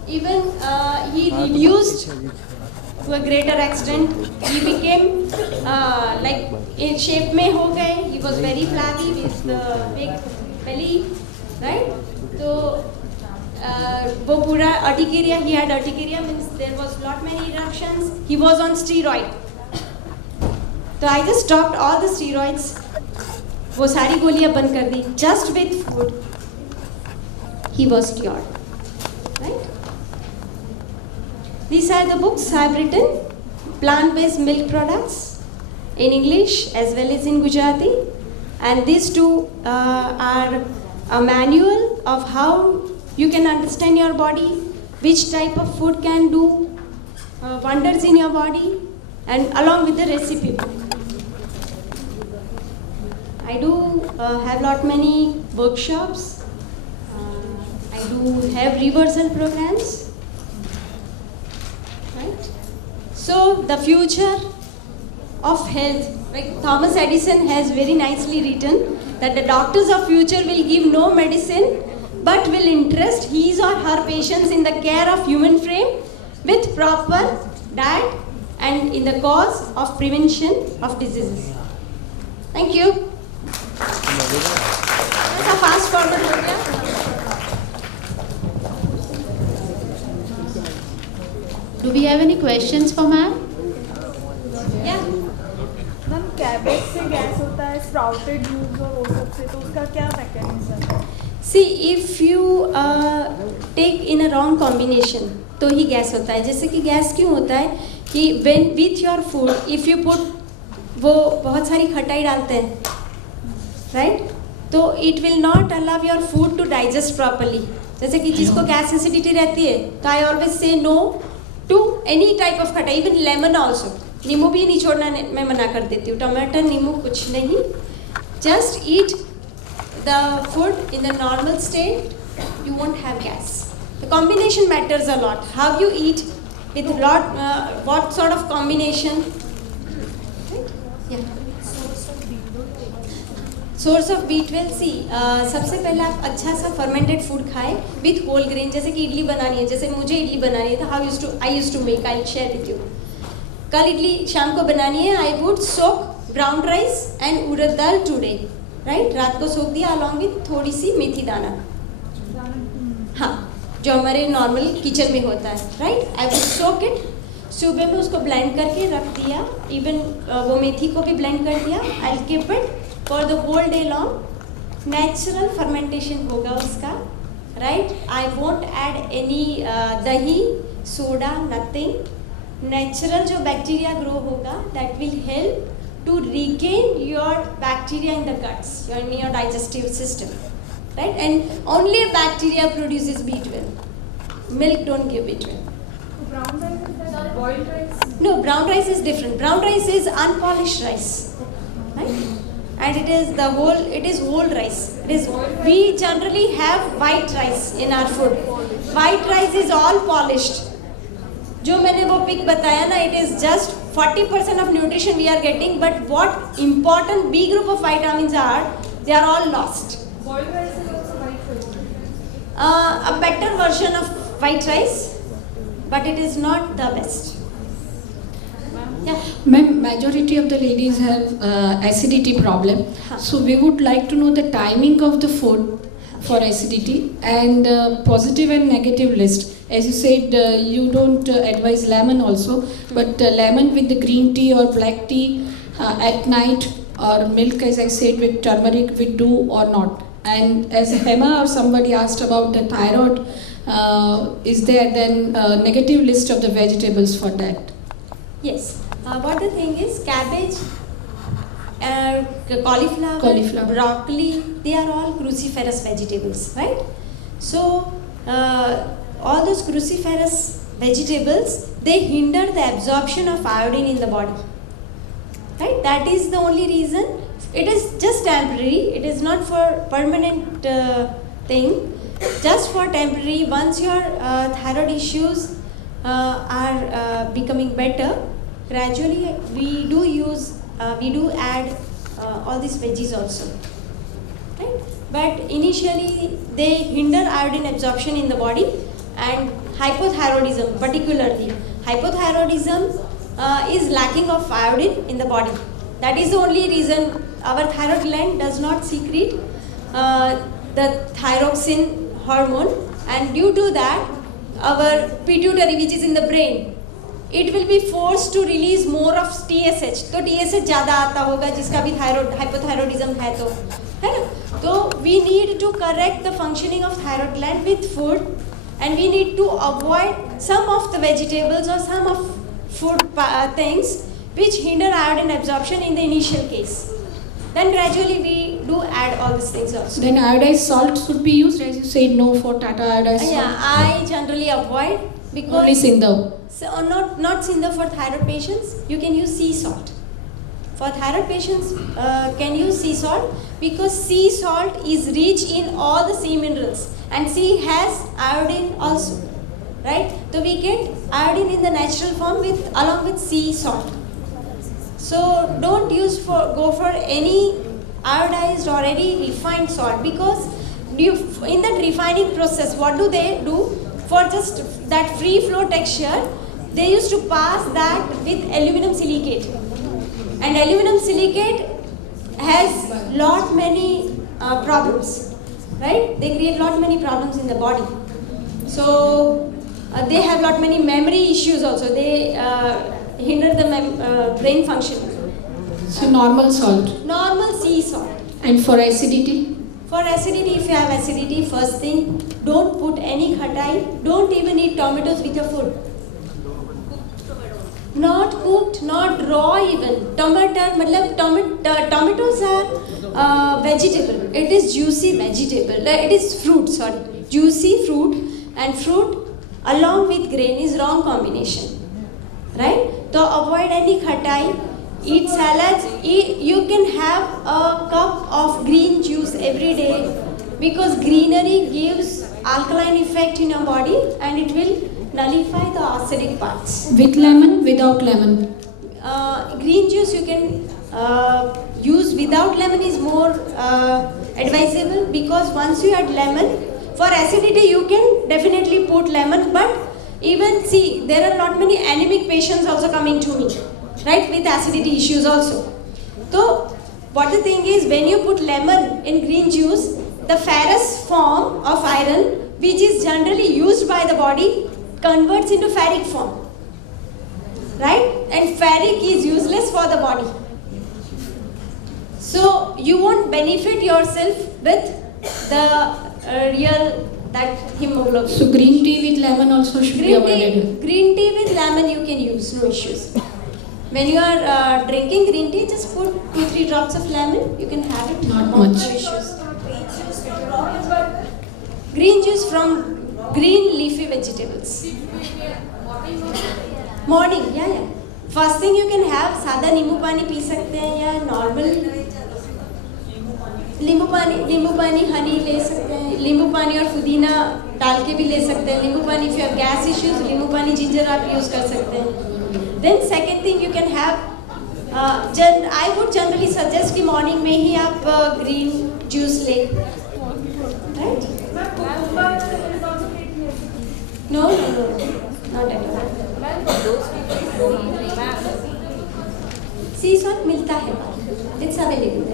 Even he reduced to a greater extent. He became like in shape में हो गए. He was very flabby with the big belly, right? So वो पूरा urticaria, he had urticaria, means there was lot many eruptions. He was on steroid. So I just stopped all the steroids. वो सारी गोलियां बंद कर दी. Just with food, he was cured, right? These are the books I have written, plant-based milk products, in English as well as in Gujarati. And these two are a manual of how you can understand your body, which type of food can do wonders in your body, and along with the recipe book. I do have lot many workshops. I do have reversal programs. Right? So the future of health, like Thomas Edison has very nicely written that the doctors of future will give no medicine but will interest his or her patients in the care of human frame with proper diet and in the cause of prevention of diseases. Thank you. ऐसा fast forward हो गया. Do we have any questions for ma'am? Yeah. Ma'am cabbage से gas होता है sprouted juice और वो सब से, तो उसका क्या मैकेनिज्म है? See, if you take in a wrong combination, तो ही गैस होता है. जैसे कि गैस क्यों होता है कि when with your food, if you put, वो बहुत सारी खटाई डालते हैं, right? तो it will not allow your food to digest properly. जैसे कि जिसको गैस एसिडिटी रहती है, तो I always say no to any type of खटाई, even lemon also. नींबू भी नहीं छोड़ना, मैं मना कर देती हूँ. टमाटर, नींबू कुछ नहीं. Just eat the food in the normal state, you won't have gas. The combination matters a lot. How you eat with what sort of combination. Right? Yeah. Source of B12, see, सबसे पहले आप अच्छा सा fermented food खाएं with whole grain. जैसे कि इडली बनानी है, जैसे मुझे इडली बनानी है, तो I used to make, I'll share with you. कल इडली शाम को बनानी है, I would soak brown rice and urad dal today. Right रात को सोख दिया अलॉन्ग विथ थोड़ी सी मेथी दाना. हाँ, जो हमारे नॉर्मल किचन में होता है. Right, I will soak it. सुबह में उसको ब्लेंड करके रख दिया. इवन वो मेथी को भी ब्लेंड कर दिया. I keep it for the whole day long. Natural fermentation होगा उसका. Right, I won't add any dahi, soda, nothing. Natural जो बैक्टीरिया ग्रो होगा, that will help to regain your bacteria in the guts, in your digestive system, right? And only bacteria produces B12. Milk don't give B12. Brown rice is that boiled rice? No, brown rice is different. Brown rice is unpolished rice, right? And it is whole rice. We generally have white rice in our food. White rice is all polished. जो मैंने वो pick बताया ना, it is just 40% of nutrition we are getting, but what important B group of vitamins are, they are all lost. Boiled rice is also white rice. A better version of white rice, but it is not the best. Yeah. Ma'am, majority of the ladies have acidity problem. So we would like to know the timing of the food for acidity and positive and negative list. As you said, you don't advise lemon also, but lemon with the green tea or black tea at night, or milk, as I said, with turmeric, with do or not. And as Hema or somebody asked about the thyroid, is there then a negative list of the vegetables for that? Yes. What the thing is, cabbage, cauliflower, broccoli, they are all cruciferous vegetables, right? So, all those cruciferous vegetables, they hinder the absorption of iodine in the body, right? That is the only reason. It is just temporary. It is not for permanent thing. Just for temporary. Once your thyroid issues are becoming better, gradually we do add all these veggies also, right? But initially they hinder iodine absorption in the body. And hypothyroidism, particularly hypothyroidism is lacking of iodine in the body. That is the only reason our thyroid gland does not secrete the thyroxine hormone, and due to that our pituitary, which is in the brain, it will be forced to release more of TSH. तो TSH ज़्यादा आता होगा जिसका भी hypothyroidism है तो, है ना? तो we need to correct the functioning of thyroid gland with food. And we need to avoid some of the vegetables or some of food things which hinder iodine absorption in the initial case. Then gradually we do add all these things also. Then iodized salt should be used, as you said, no for Tata iodized salt. Yeah, I generally avoid because only Sindhu. So not Sindhu for thyroid patients. You can use sea salt. For thyroid patients, can use sea salt because sea salt is rich in all the sea minerals, and sea has iodine also. right? So we get iodine in the natural form along with sea salt. So don't go for any iodized or any refined salt, because in that refining process, what do they do? For just that free flow texture, they used to pass that with aluminum silicate. And aluminum silicate has many problems, right? They create many problems in the body. So they have many memory issues also. They hinder the brain function. So normal salt. Normal sea salt. And for acidity? For acidity, if you have acidity, first thing, don't put any khatai. Don't even eat tomatoes with your food. Not cooked, not raw even. Tomatoes are vegetable. It is juicy vegetable. It is fruit, sorry. Juicy fruit, and fruit along with grain is wrong combination. Right? So avoid any khatai. Eat salads. You can have a cup of green juice every day, because greenery gives alkaline effect in your body and it will nullify the acidic parts. With lemon, without lemon? Green juice you can use without lemon is more advisable, because once you add lemon, for acidity you can definitely put lemon, but even see, there are not many anemic patients also coming to me, right, with acidity issues also. So what the thing is, when you put lemon in green juice, the ferrous form of iron, which is generally used by the body, converts into ferric form, right? And ferric is useless for the body. So you won't benefit yourself with the real hemoglobin. So green tea with lemon also should be avoided? Green tea with lemon you can use, no issues. When you are drinking green tea, just put 2-3 drops of lemon, you can have it. Not much. No issues. Green juice from green leafy vegetables. Morning, yeah. First thing you can have, सादा नींबू पानी P सकते हैं, या normal नींबू पानी हनी ले सकते हैं, नींबू पानी और पुदीना डाल के भी ले सकते हैं. नींबू पानी if you have gas issues, नींबू पानी जिंजर आप यूज कर सकते हैं. Then second thing you can have, I would generally suggest कि morning में ही आप green juice ले, right? No, not at all. Sea salt मिलता है, it's available.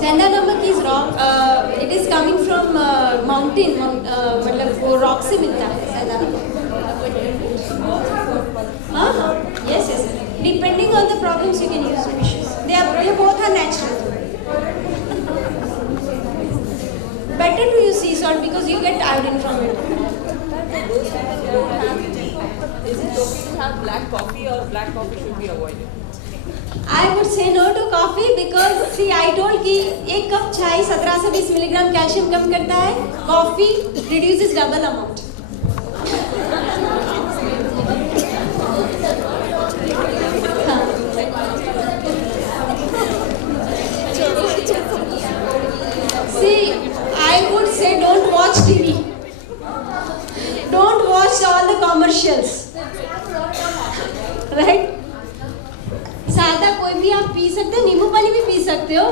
Senda namak is rock. It is coming from mountain. मतलब वो rock से मिलता है senda namak. Yes. Depending on the problems you can use fishes. They both are natural. Better to use sea salt because you get iodine from it. Is it okay to have black coffee, or black coffee should be avoided? I would say no to coffee because see, I told कि एक cup चाय 17 से 20 milligram calcium कम करता है. Coffee reduces double amount. See, I would say don't watch TV. Don't watch all the commercials. Right? सादा कोई भी आप पी सकते हो, नींबू पानी भी पी सकते हो.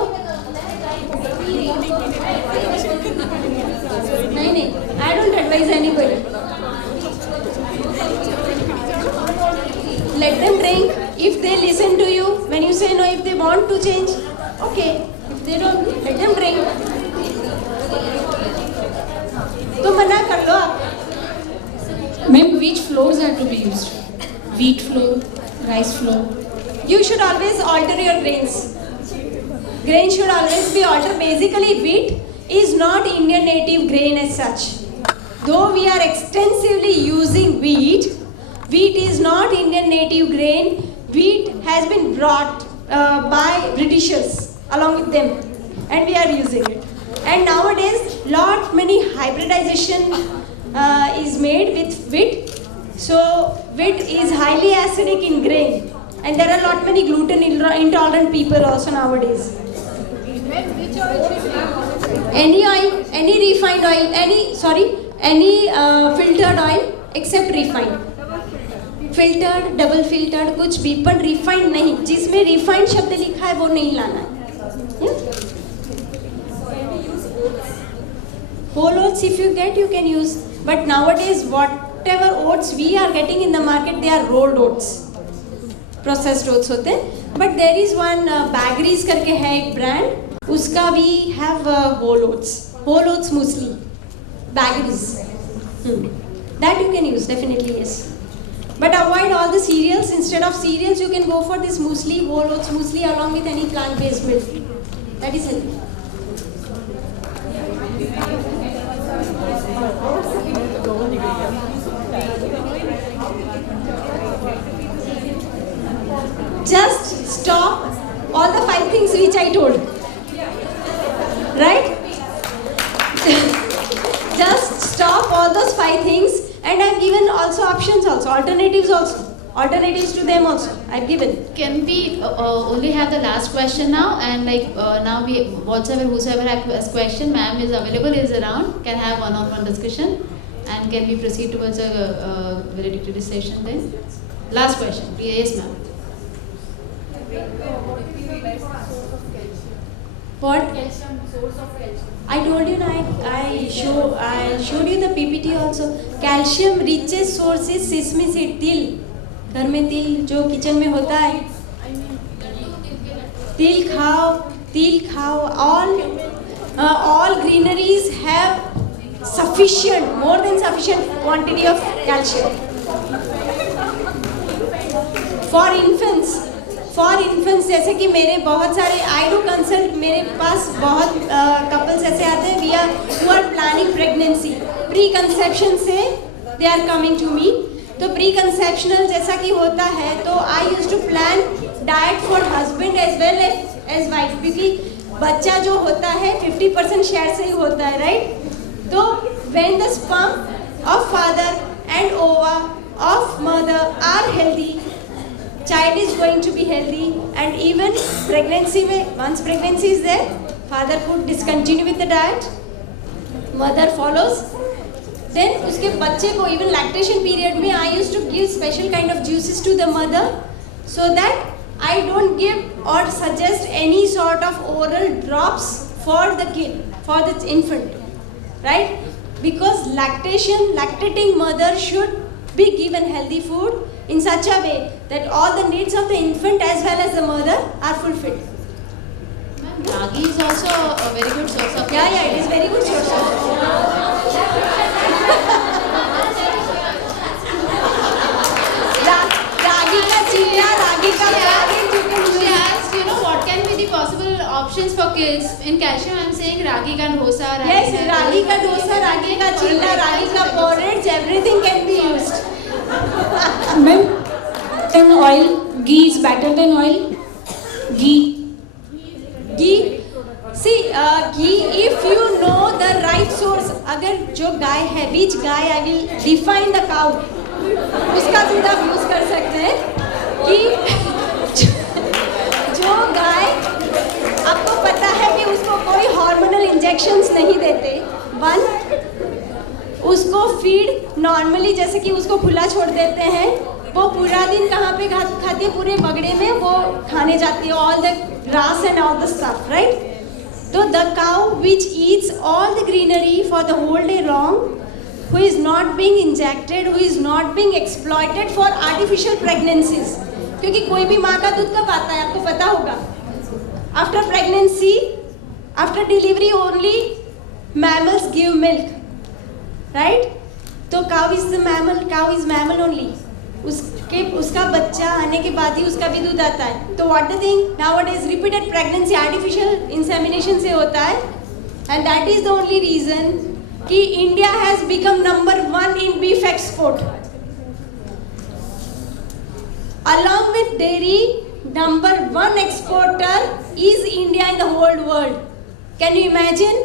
नहीं, I don't advise anybody. Let them drink. If they listen to you, when you say no, if they want to change, okay. If they don't, let them drink. तो मना कर लो आप. Ma'am, which flours are to be used? Wheat flour, rice flour? You should always alter your grains. Grain should always be altered. Basically, wheat is not Indian native grain as such. Though we are extensively using wheat is not Indian native grain. Wheat has been brought by Britishers along with them, and we are using it. And nowadays, many hybridization is made with wheat. So wheat is highly acidic in grain, and there are many gluten intolerant people also nowadays. Any oil, any refined oil, any filtered oil except refined. Filtered, double filtered, कुछ भी, पर refined नहीं. जिसमें refined शब्द लिखा है वो नहीं लाना है. Whole oats if you get, you can use. But nowadays, whatever oats we are getting in the market, they are rolled oats. Processed oats होते हैं. But there is one Bagris करके है एक brand, उसका we have whole oats. Whole oats muesli. Bagris. That you can use, definitely yes. But avoid all the cereals. Instead of cereals, you can go for this muesli, whole oats muesli along with any plant-based milk. That is healthy. Just stop all the 5 things which I told. Right? Just stop all those 5 things, and I've given also options also, alternatives to them also I've given. Can we only have the last question now, and like now we whosoever has question, ma'am is available, is around, can have one-on-one discussion, and can we proceed towards a valedictory session then? Last question, yes ma'am. What? Calcium, source of calcium. I told you na, I showed you the PPT also. Calcium richest source is sesame seed, तिल. घर में तिल जो kitchen में होता है, तिल खाओ. All greeneries have more than sufficient quantity of calcium. For infants जैसे कि मेरे बहुत सारे I do consult, मेरे पास बहुत couples ऐसे आते हैं who are planning pregnancy, pre-conception से they are coming to me. तो pre-conceptional जैसा कि होता है, तो I used to plan diet for husband as well as wife, क्योंकि बच्चा जो होता है 50% शेयर से ही होता है, right? तो when the sperm of father and ova of mother are healthy, child is going to be healthy, and even pregnancy में, once pregnancy is there, father could discontinue with the diet, mother follows. Then उसके बच्चे को even lactation period में I used to give special kind of juices to the mother, so that I don't give or suggest any sort of oral drops for the kid, for the infant, right? Because lactating mother should be given healthy food in such a way that all the needs of the infant as well as the mother are fulfilled. Ragi is also a very good source of Yeah, it is very good source of Ragi ka chilla, ragi ka She asked, what can be the possible options for kids in calcium? I'm saying ragi ka dosa, Yes, ragi ka dosa, ragi ka chilla, ragi ka porridge, everything can be used. Ma'am, then oil, ghee is better than oil? Ghee. See, ghee, if you know the right source, अगर जो गाय है, which guy, I will define the cow, उसका दूध आप use कर सकते हैं कि जो गाय आपको पता है कि उसको कोई हार्मोनल इंजेक्शंस नहीं देते, उसको फीड नॉर्मली जैसे कि उसको खुला छोड़ देते हैं, वो पूरा दिन कहाँ पे खाती है, पूरे बगड़े में वो खाने जाती है, all the grass and all the stuff, right? So the cow which eats all the greenery for the whole day long, who is not being injected, who is not being exploited for artificial pregnancies, क्योंकि कोई भी माँ का दूध कब आता है आपको पता होगा, after pregnancy, after delivery only mammals give milk, right? तो cow is mammal only. उसका बच्चा आने के बाद ही उसका भी दूध आता है. तो what the thing nowadays repeated pregnancy artificial insemination से होता है, and that is the only reason कि India has become number 1 in beef export. Along with dairy, number 1 exporter is India in the whole world. Can you imagine?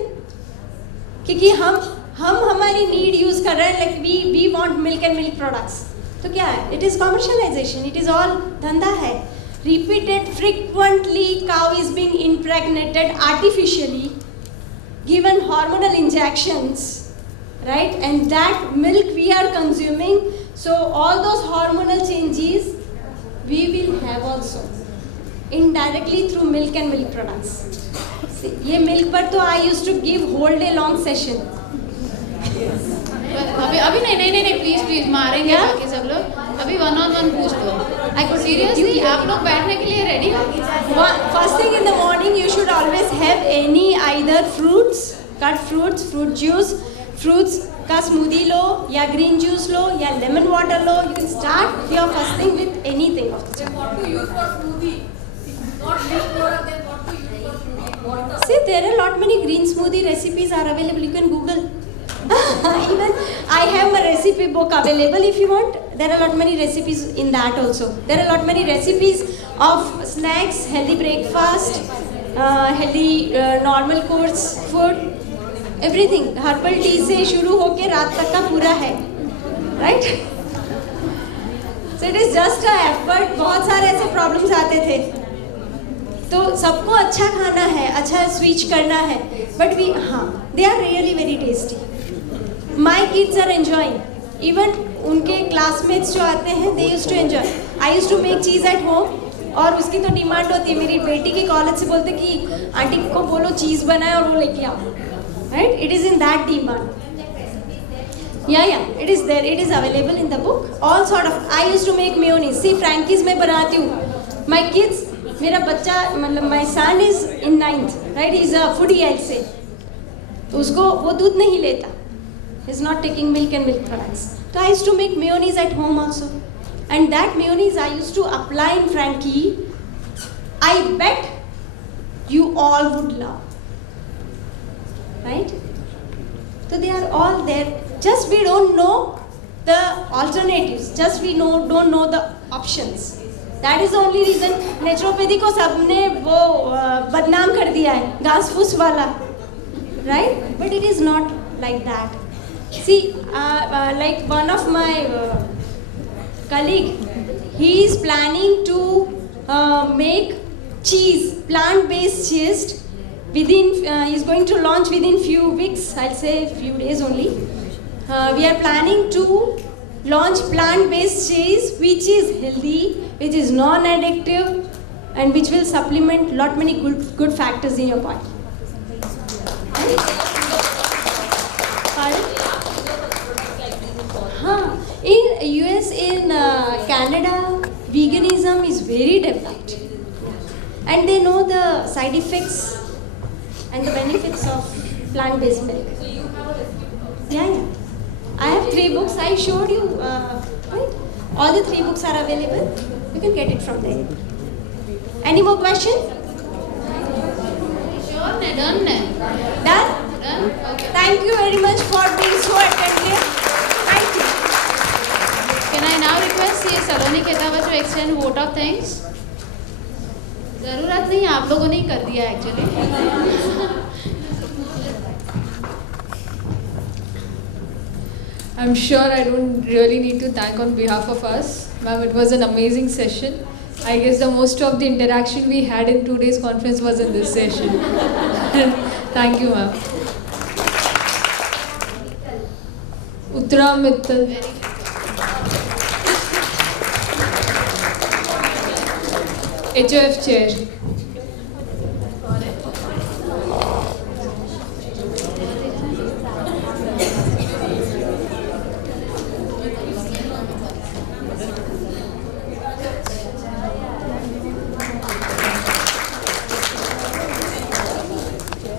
क्योंकि हम हमारी need use कर रहे हैं, like we want milk and milk products. तो क्या है? It is commercialization. It is all धंधा है. Repeated frequently, cow is being impregnated artificially, given hormonal injections, right? And that milk we are consuming, so all those hormonal changes we will have also indirectly through milk and milk products. See, ये milk पर तो I used to give whole day long session. अभी नहीं please मारेंगे बाकी सब लोग. अभी 1-on-1 पूछ लो. I could seriously आप लोग बैठने के लिए ready हो? First thing in the morning you should always have any either fruits, cut fruits, fruit juice, fruits का smoothie लो या green juice लो या lemon water low. You can start your first thing with anything. What to use for smoothie? Not milk product, then what to use for smoothie? Water. See, there are lot many green smoothie recipes are available. You can Google. Even I have my recipe book available if you want. There are lot many recipes in that also. There are lot many recipes of snacks, healthy breakfast, healthy normal course food, everything. Herbal tea से शुरू होके रात तक का पूरा है, right? So it is just a effort. बहुत सारे ऐसे problems आते थे. तो सबको अच्छा खाना है, अच्छा स्विच करना है, but we they are really very tasty. My kids are enjoying. Even उनके classmates जो आते हैं, they used to enjoy. I used to make cheese at home. और उसकी तो डिमांड होती है. मेरी बेटी की कॉलेज से बोलते कि आंटी को बोलो चीज़ बनाए और वो लेके आओ. Right? It is in that demand. Yeah, it is there. It is available in the book. All sort of. I used to make mayonnaise. See, Frankie's मैं बनाती हूँ. My kids, मेरा बच्चा मतलब my son is in 9th, right? He's a foodie, I'll say. तो उसको वो दूध नहीं लेता. He's not taking milk and milk products. So I used to make mayonnaise at home also. And that mayonnaise I used to apply in Frankie. I bet you all would love. Right? So they are all there. Just we don't know the alternatives. Just we don't know the options. That is the only reason naturopathy को सबने वो बदनाम कर दिया है, घास फूस वाला, right? But it is not like that. See, like one of my colleague, he is planning to make cheese, plant-based cheese. Within, he is going to launch within few weeks. I'll say few days only. We are planning to launch plant-based cheese, which is healthy, which is non-addictive, and which will supplement lot many good factors in your body. In US, in Canada, veganism is very developed, and they know the side effects and the benefits of plant-based milk. Yeah. I have 3 books. I showed you, right? All the 3 books are available. You can get it from there. Any more questions? Sure, done. Done? Okay. Thank you very much for being so attentive. Thank you. Can I now request ये सलोनी केतावा to extend vote of thanks? ज़रूरत नहीं, आप लोगों ने ही कर दिया actually. I'm sure I don't really need to thank on behalf of us. Ma'am, it was an amazing session. I guess the most of the interaction we had in today's conference was in this session. Thank you, ma'am. Uttara Mittal. HOF chair.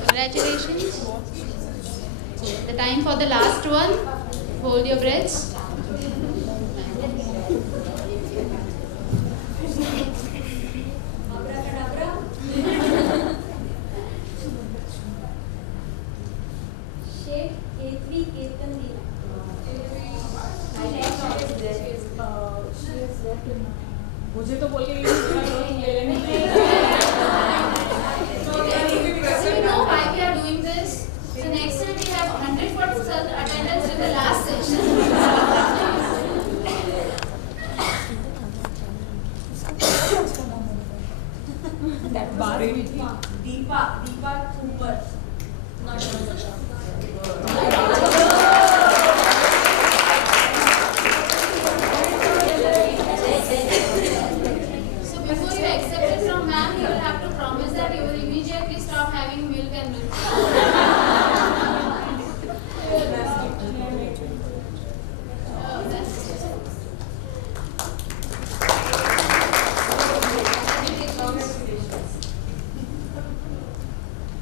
Congratulations. The time for the last one. Hold your breaths. मुझे तो बोल के ले लेने So you know why we are doing this? So next time we have 100% attendance in the last session. that bar Deepa Cooper, not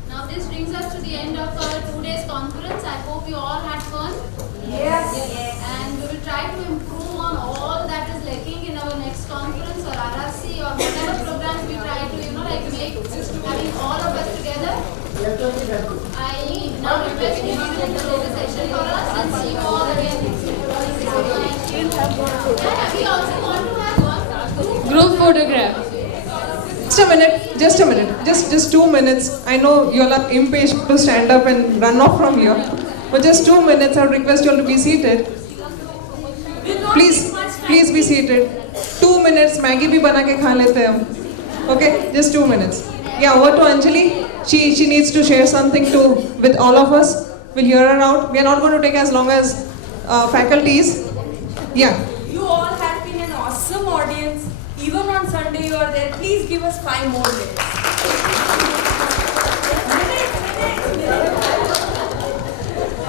Now this brings us to the end of our 2 days conference. I hope you all had fun. Yes. And we will try to improve on all that is lacking in our next conference or RRC or whatever programs we try to, make having all of us together. I now request you to close the session for us and see you all again next week. Yeah, we also want to have one Group photograph. Just a minute, just 2 minutes. I know you all are impatient to stand up and run off from here, but just 2 minutes. I would request you all to be seated. Please be seated. 2 minutes. Maggie bhi bana ke kha lete hain hum. Okay, just 2 minutes. Yeah, over to Anjali. She needs to share something with all of us. We'll hear her out. We are not going to take as long as faculties. Yeah. You all have been an awesome audience. Even on Sunday you are there. Please give us 5 more minutes.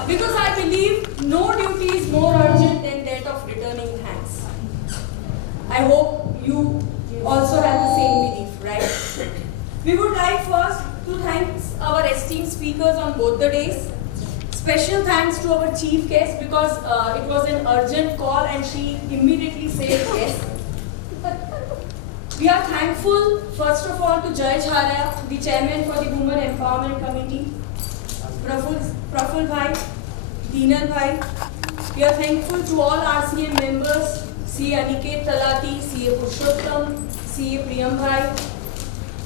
Because I believe no duty is more urgent than that of returning thanks. I hope you also have the same belief, right? We would like first to thank our esteemed speakers on both the days. Special thanks to our chief guest because it was an urgent call and she immediately said yes. We are thankful, first of all, to Jay Jharia, the chairman for the Women Empowerment Committee, Praful Bhai, Deenal Bhai. We are thankful to all RCM members, CA Aniket Talati, CA Purushottam, CA Priyam Bhai.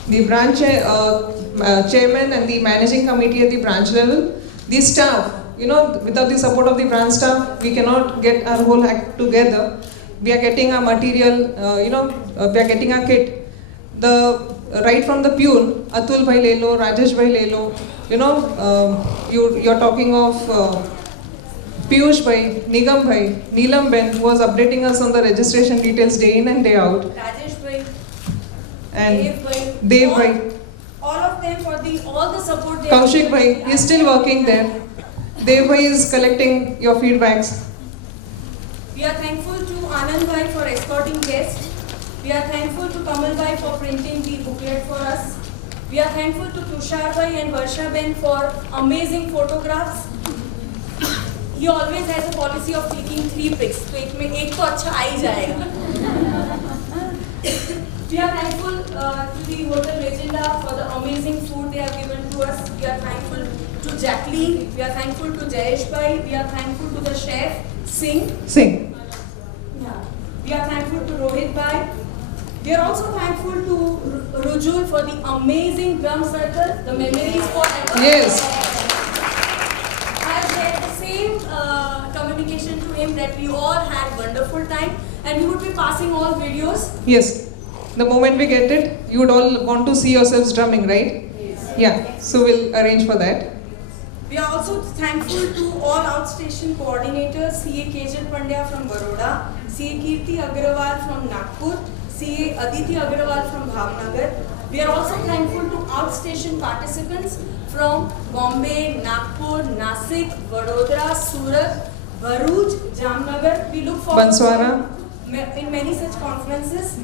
The branch chairman and the managing committee at the branch level, the staff, without the support of the branch staff, we cannot get our whole act together. We are getting our material, we are getting our kit. Right from the pure, Atul bhai le lo, Rajesh bhai le lo, you're talking of Piyush bhai, Nigam bhai, Neelam Ben, who was updating us on the registration details day in and day out. Rajesh bhai, And Dev bhai. All of them for all the support they Kaushik bhai, he's still working there. Dev bhai is collecting your feedbacks. We are thankful to Anand bhai for escorting guests. We are thankful to Kamal bhai for printing the booklet for us. We are thankful to Tushar bhai and Varsha Ben for amazing photographs. He always has a policy of taking 3 pics. So एक तो अच्छा आ ही जाएगा. We are thankful to the Hotel Legenda for the amazing food they have given to us. We are thankful to Jacqueline. We are thankful to Jayesh bhai. We are thankful to the chef Singh. Yeah. We are thankful to Rohit bhai. We are also thankful to Rujul for the amazing drum circle, the memories forever. Yes. I shared the same communication to him that we all had wonderful time and we would be passing all videos. Yes. The moment we get it, you would all want to see yourselves drumming, right? Yes. Yeah. So we'll arrange for that. We are also thankful to all outstation coordinators, CA Kejal Pandya from Baroda, CA Kirti Agrawal from Nagpur, CA Aditi Agrawal from Bhavnagar. We are also thankful to outstation participants from Bombay, Nagpur, Nasik, Vadodara, Surat, Bharuch, Jamnagar. We look forward Banswara. in many such conferences.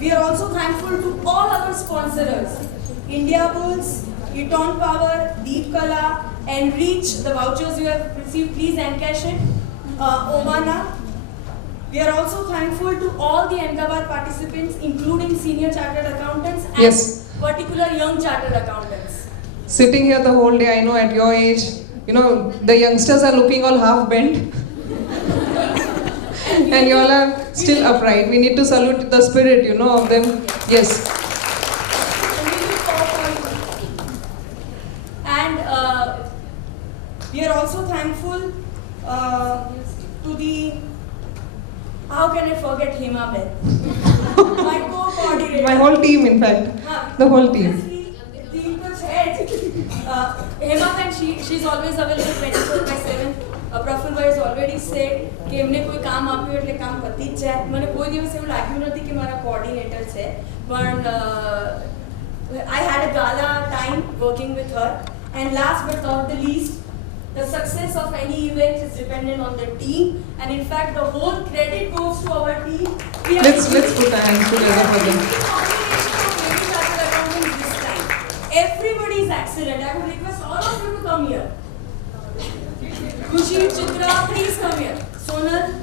We are also thankful to all our sponsors, India Bulls, Eton Power, Deep Kala, and Reach. The vouchers you have received, please encash it. Omana. We are also thankful to all the Ahmedabad participants, including senior chartered accountants and particular young chartered accountants. Sitting here the whole day, I know at your age, the youngsters are looking all half bent. And you all are still upright. We need to salute the spirit, of them. Yes. And we are also thankful to the, how can I forget Hema Ben? My co-coordinator. My whole team, in fact. The whole team. Hema Ben, she's always available 24/7. Praful bhai has already said કે એમને કોઈ કામ આપ્યું એટલે કામ પતી જ જાય. મને કોઈ દિવસ એવું લાગ્યું નથી કે મારા કોઓર્ડિનેટર છે, પણ I had a gala time working with her. And last but not the least, The success of any event is dependent on the team, and in fact, the whole credit goes to our team. Let's put our hands together for them. Everybody is excellent. I would request all of you to come here. Khushi, Chitra, please come here. Sonal.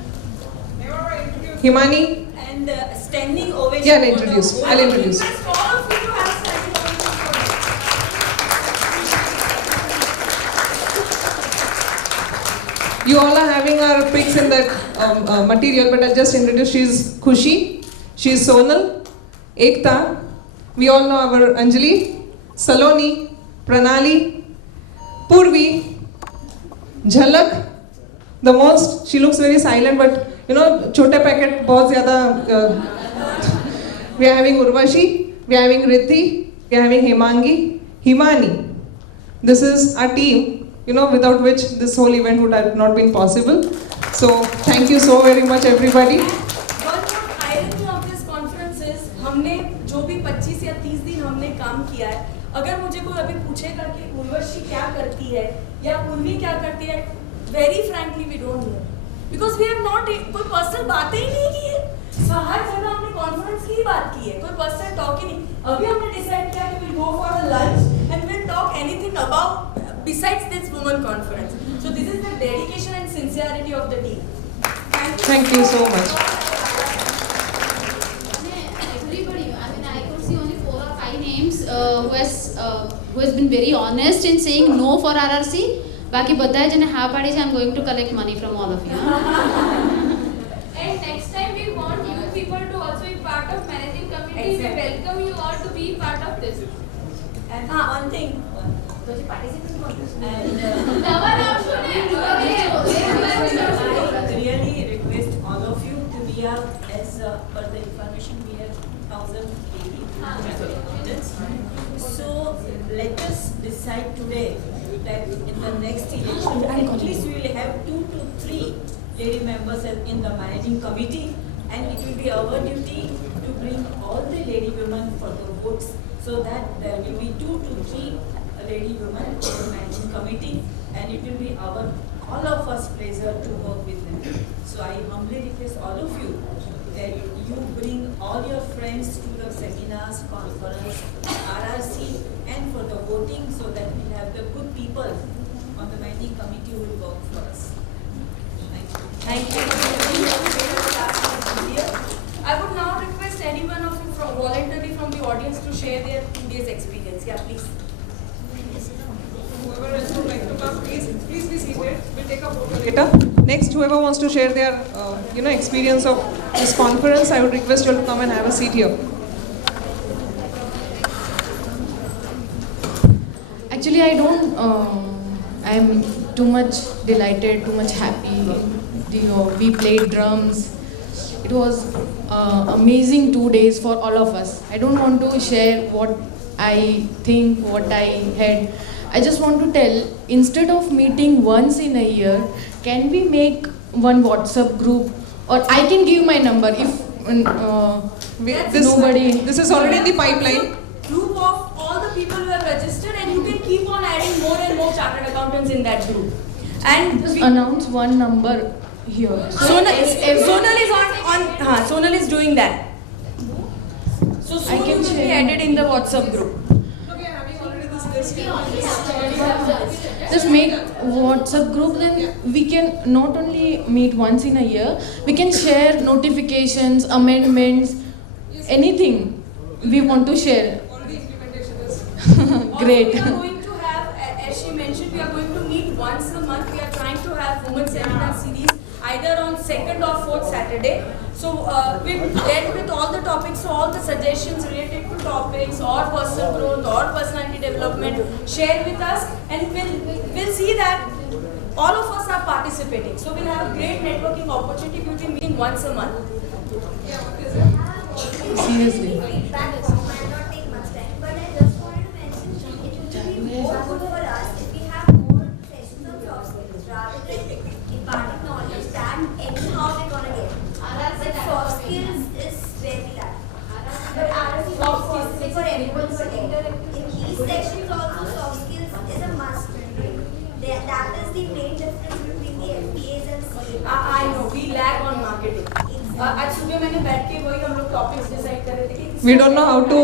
Himani. And standing ovation. Yeah, I'll introduce. I would request all of you to have standing ovation for them. You all are having our pics in that material, but I'll just introduce. She's Khushi, she's Sonal, Ekta. We all know our Anjali, Saloni, Pranali, Purvi, Jhalak. The most, she looks very silent, but you know, chote packet, bahut zyada. We are having Urvashi, we are having Riddhi, we are having Hemangi, Himani. This is our team, you know, without which this whole event would have not been possible. So thank you so very much, everybody. One more irony of this conference is, हमने जो भी 25 या 30 दिन हमने काम किया है, अगर मुझे कोई अभी पूछेगा कि उर्वशी क्या करती है या उर्वी क्या करती है, very frankly we don't know, because we have not कोई पर्सनल बातें ही नहीं की है. हर जगह हमने कॉन्फ्रेंस की ही बात की है, कोई पर्सनल टॉक ही नहीं. अभी हमने डिसाइड किया कि we'll go for a lunch and we'll talk anything about besides this women conference. So this is the dedication and sincerity of the team. Thank you so much. Everybody, I mean, I could see only 4 or 5 names who has been very honest in saying no for RRC. बाकी बताए जने हाँ पाड़ी से I'm going to collect money from all of you. And next time we want you people to also be part of managing committee. Exactly. We welcome you all to be part of this. And one thing. So the participants want to I really request all of you to be up as per the information we have 1,000 candidates. So let us decide today that in the next election at least we will have 2 to 3 lady members in the managing committee, and it will be our duty to bring all the lady women for the votes, so that there will be 2 to 3 lady women in the managing committee, and it will be all of us pleasure to work with them. So I humbly request all of you that you bring all your friends to the seminars, conference, RRC, and for the voting, so that we have the good people on the managing committee who will work for us. Thank you. I would now request any one of you voluntarily from the audience to share their 2 days experience. Yeah, please. Whoever else would like to come, please be seated. We'll take a photo later. Next, whoever wants to share their experience of this conference, I would request you all to come and have a seat here. Actually, I don't. I am too much delighted, too much happy. We played drums. It was amazing 2 days for all of us. I don't want to share what I think, what I had. I just want to tell, instead of meeting once in a year, can we make one WhatsApp group, or I can give my number if This is already in the pipeline. Group of all the people who have registered, and you can keep on adding more and more chartered accountants in that group. And just announce one number here. Sonal is doing that. So soon I can you will be share. added in the WhatsApp group. Just make WhatsApp group, then we can not only meet once in a year, we can share notifications, amendments, anything we want to share. Great. We are going to have, as she mentioned, we are going to meet once a month. We are trying to have women seminar series either on 2nd or 4th Saturday. So we'll end with all the topics, so all the suggestions related to topics or personal growth or personality development, share with us, and we'll see that all of us are participating. So we'll have great networking opportunity between meeting once a month. Seriously. For everyone, but in these sections also soft skills is a must. That is the बैठ के वही हम लोग topics decide कर रहे थे कि We don't know how to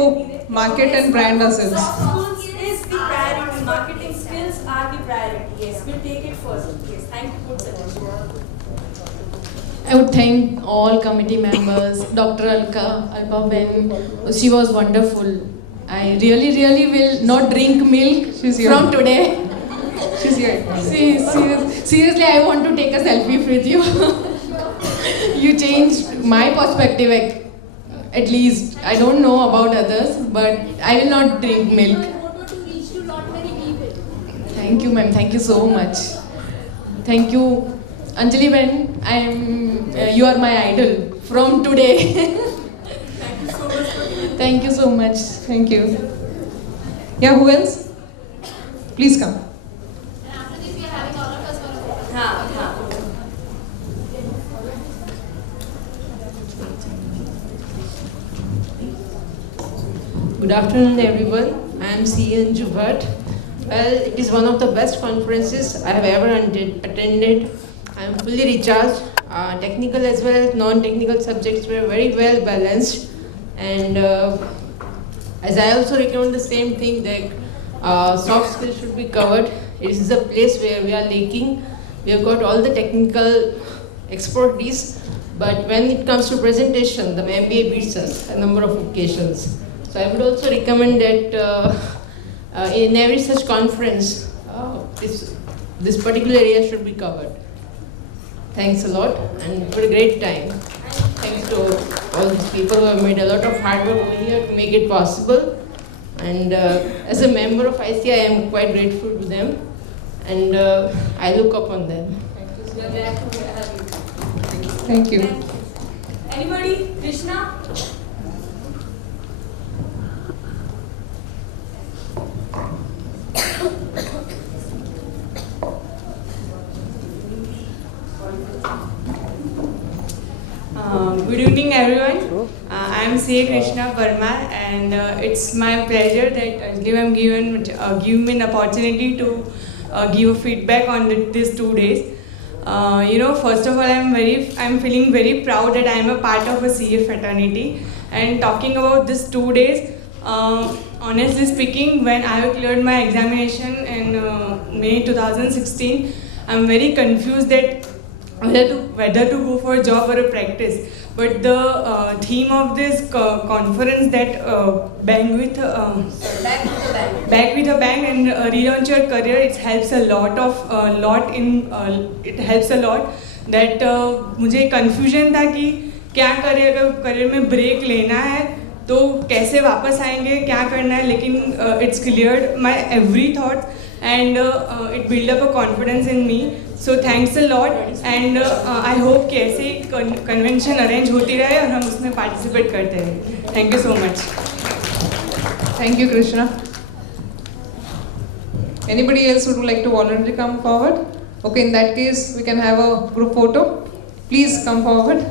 market and brand ourselves. Soft skills is the priority. Marketing skills are the priority. Yes, we'll take it first. Yes, thank you, good suggestion. I would thank all committee members, Dr. Alpa Ben. She was wonderful. I really will not drink milk from today. She's here. Seriously, I want to take a selfie with you. You changed my perspective, at least. I don't know about others, but I will not drink milk. Thank you, ma'am. Thank you so much. Thank you, Anjali Ben. You are my idol from today. Thank you so much. Thank you. Yeah, who else? Please come. Good afternoon, everyone. I am C. Anju Bhatt. Well, it is one of the best conferences I have ever attended. I am fully recharged. Technical as well as non-technical subjects were very well balanced. And as I also recommend the same thing, that soft skills should be covered. It is a place where we are lacking. We have got all the technical expertise, but when it comes to presentation, the MBA beats us a number of occasions. So I would also recommend that in every such conference, this particular area should be covered. Thanks a lot, and for a great time. Thanks to all these people who have made a lot of hard work over here to make it possible. And as a member of ICI, I am quite grateful to them, and I look up on them. We are glad to have you. Thank you. Anybody? Krishna? Good evening, everyone. I am C. Krishna Verma, and it's my pleasure that give me an opportunity to give feedback on these 2 days. First of all, I'm feeling very proud that I am a part of a CA fraternity. And talking about these 2 days, honestly speaking, when I cleared my examination in May 2016, I'm very confused that whether to go for a job or a practice. But the theme of this conference, that Back with a Bang and relaunch your career, it helps a lot. It helps a lot. That मुझे confusion था कि क्या करें, अगर career में break लेना है तो कैसे वापस आएंगे, क्या करना है, लेकिन it's cleared my every thought and it built up a confidence in me. So thanks a lot, and I hope कि ऐसे convention arrange होती रहे और हम उसमें participate करते रहें. Thank you so much. Thank you, Krishna. Anybody else would like to voluntarily come forward? Okay, in that case, we can have a group photo. Please come forward.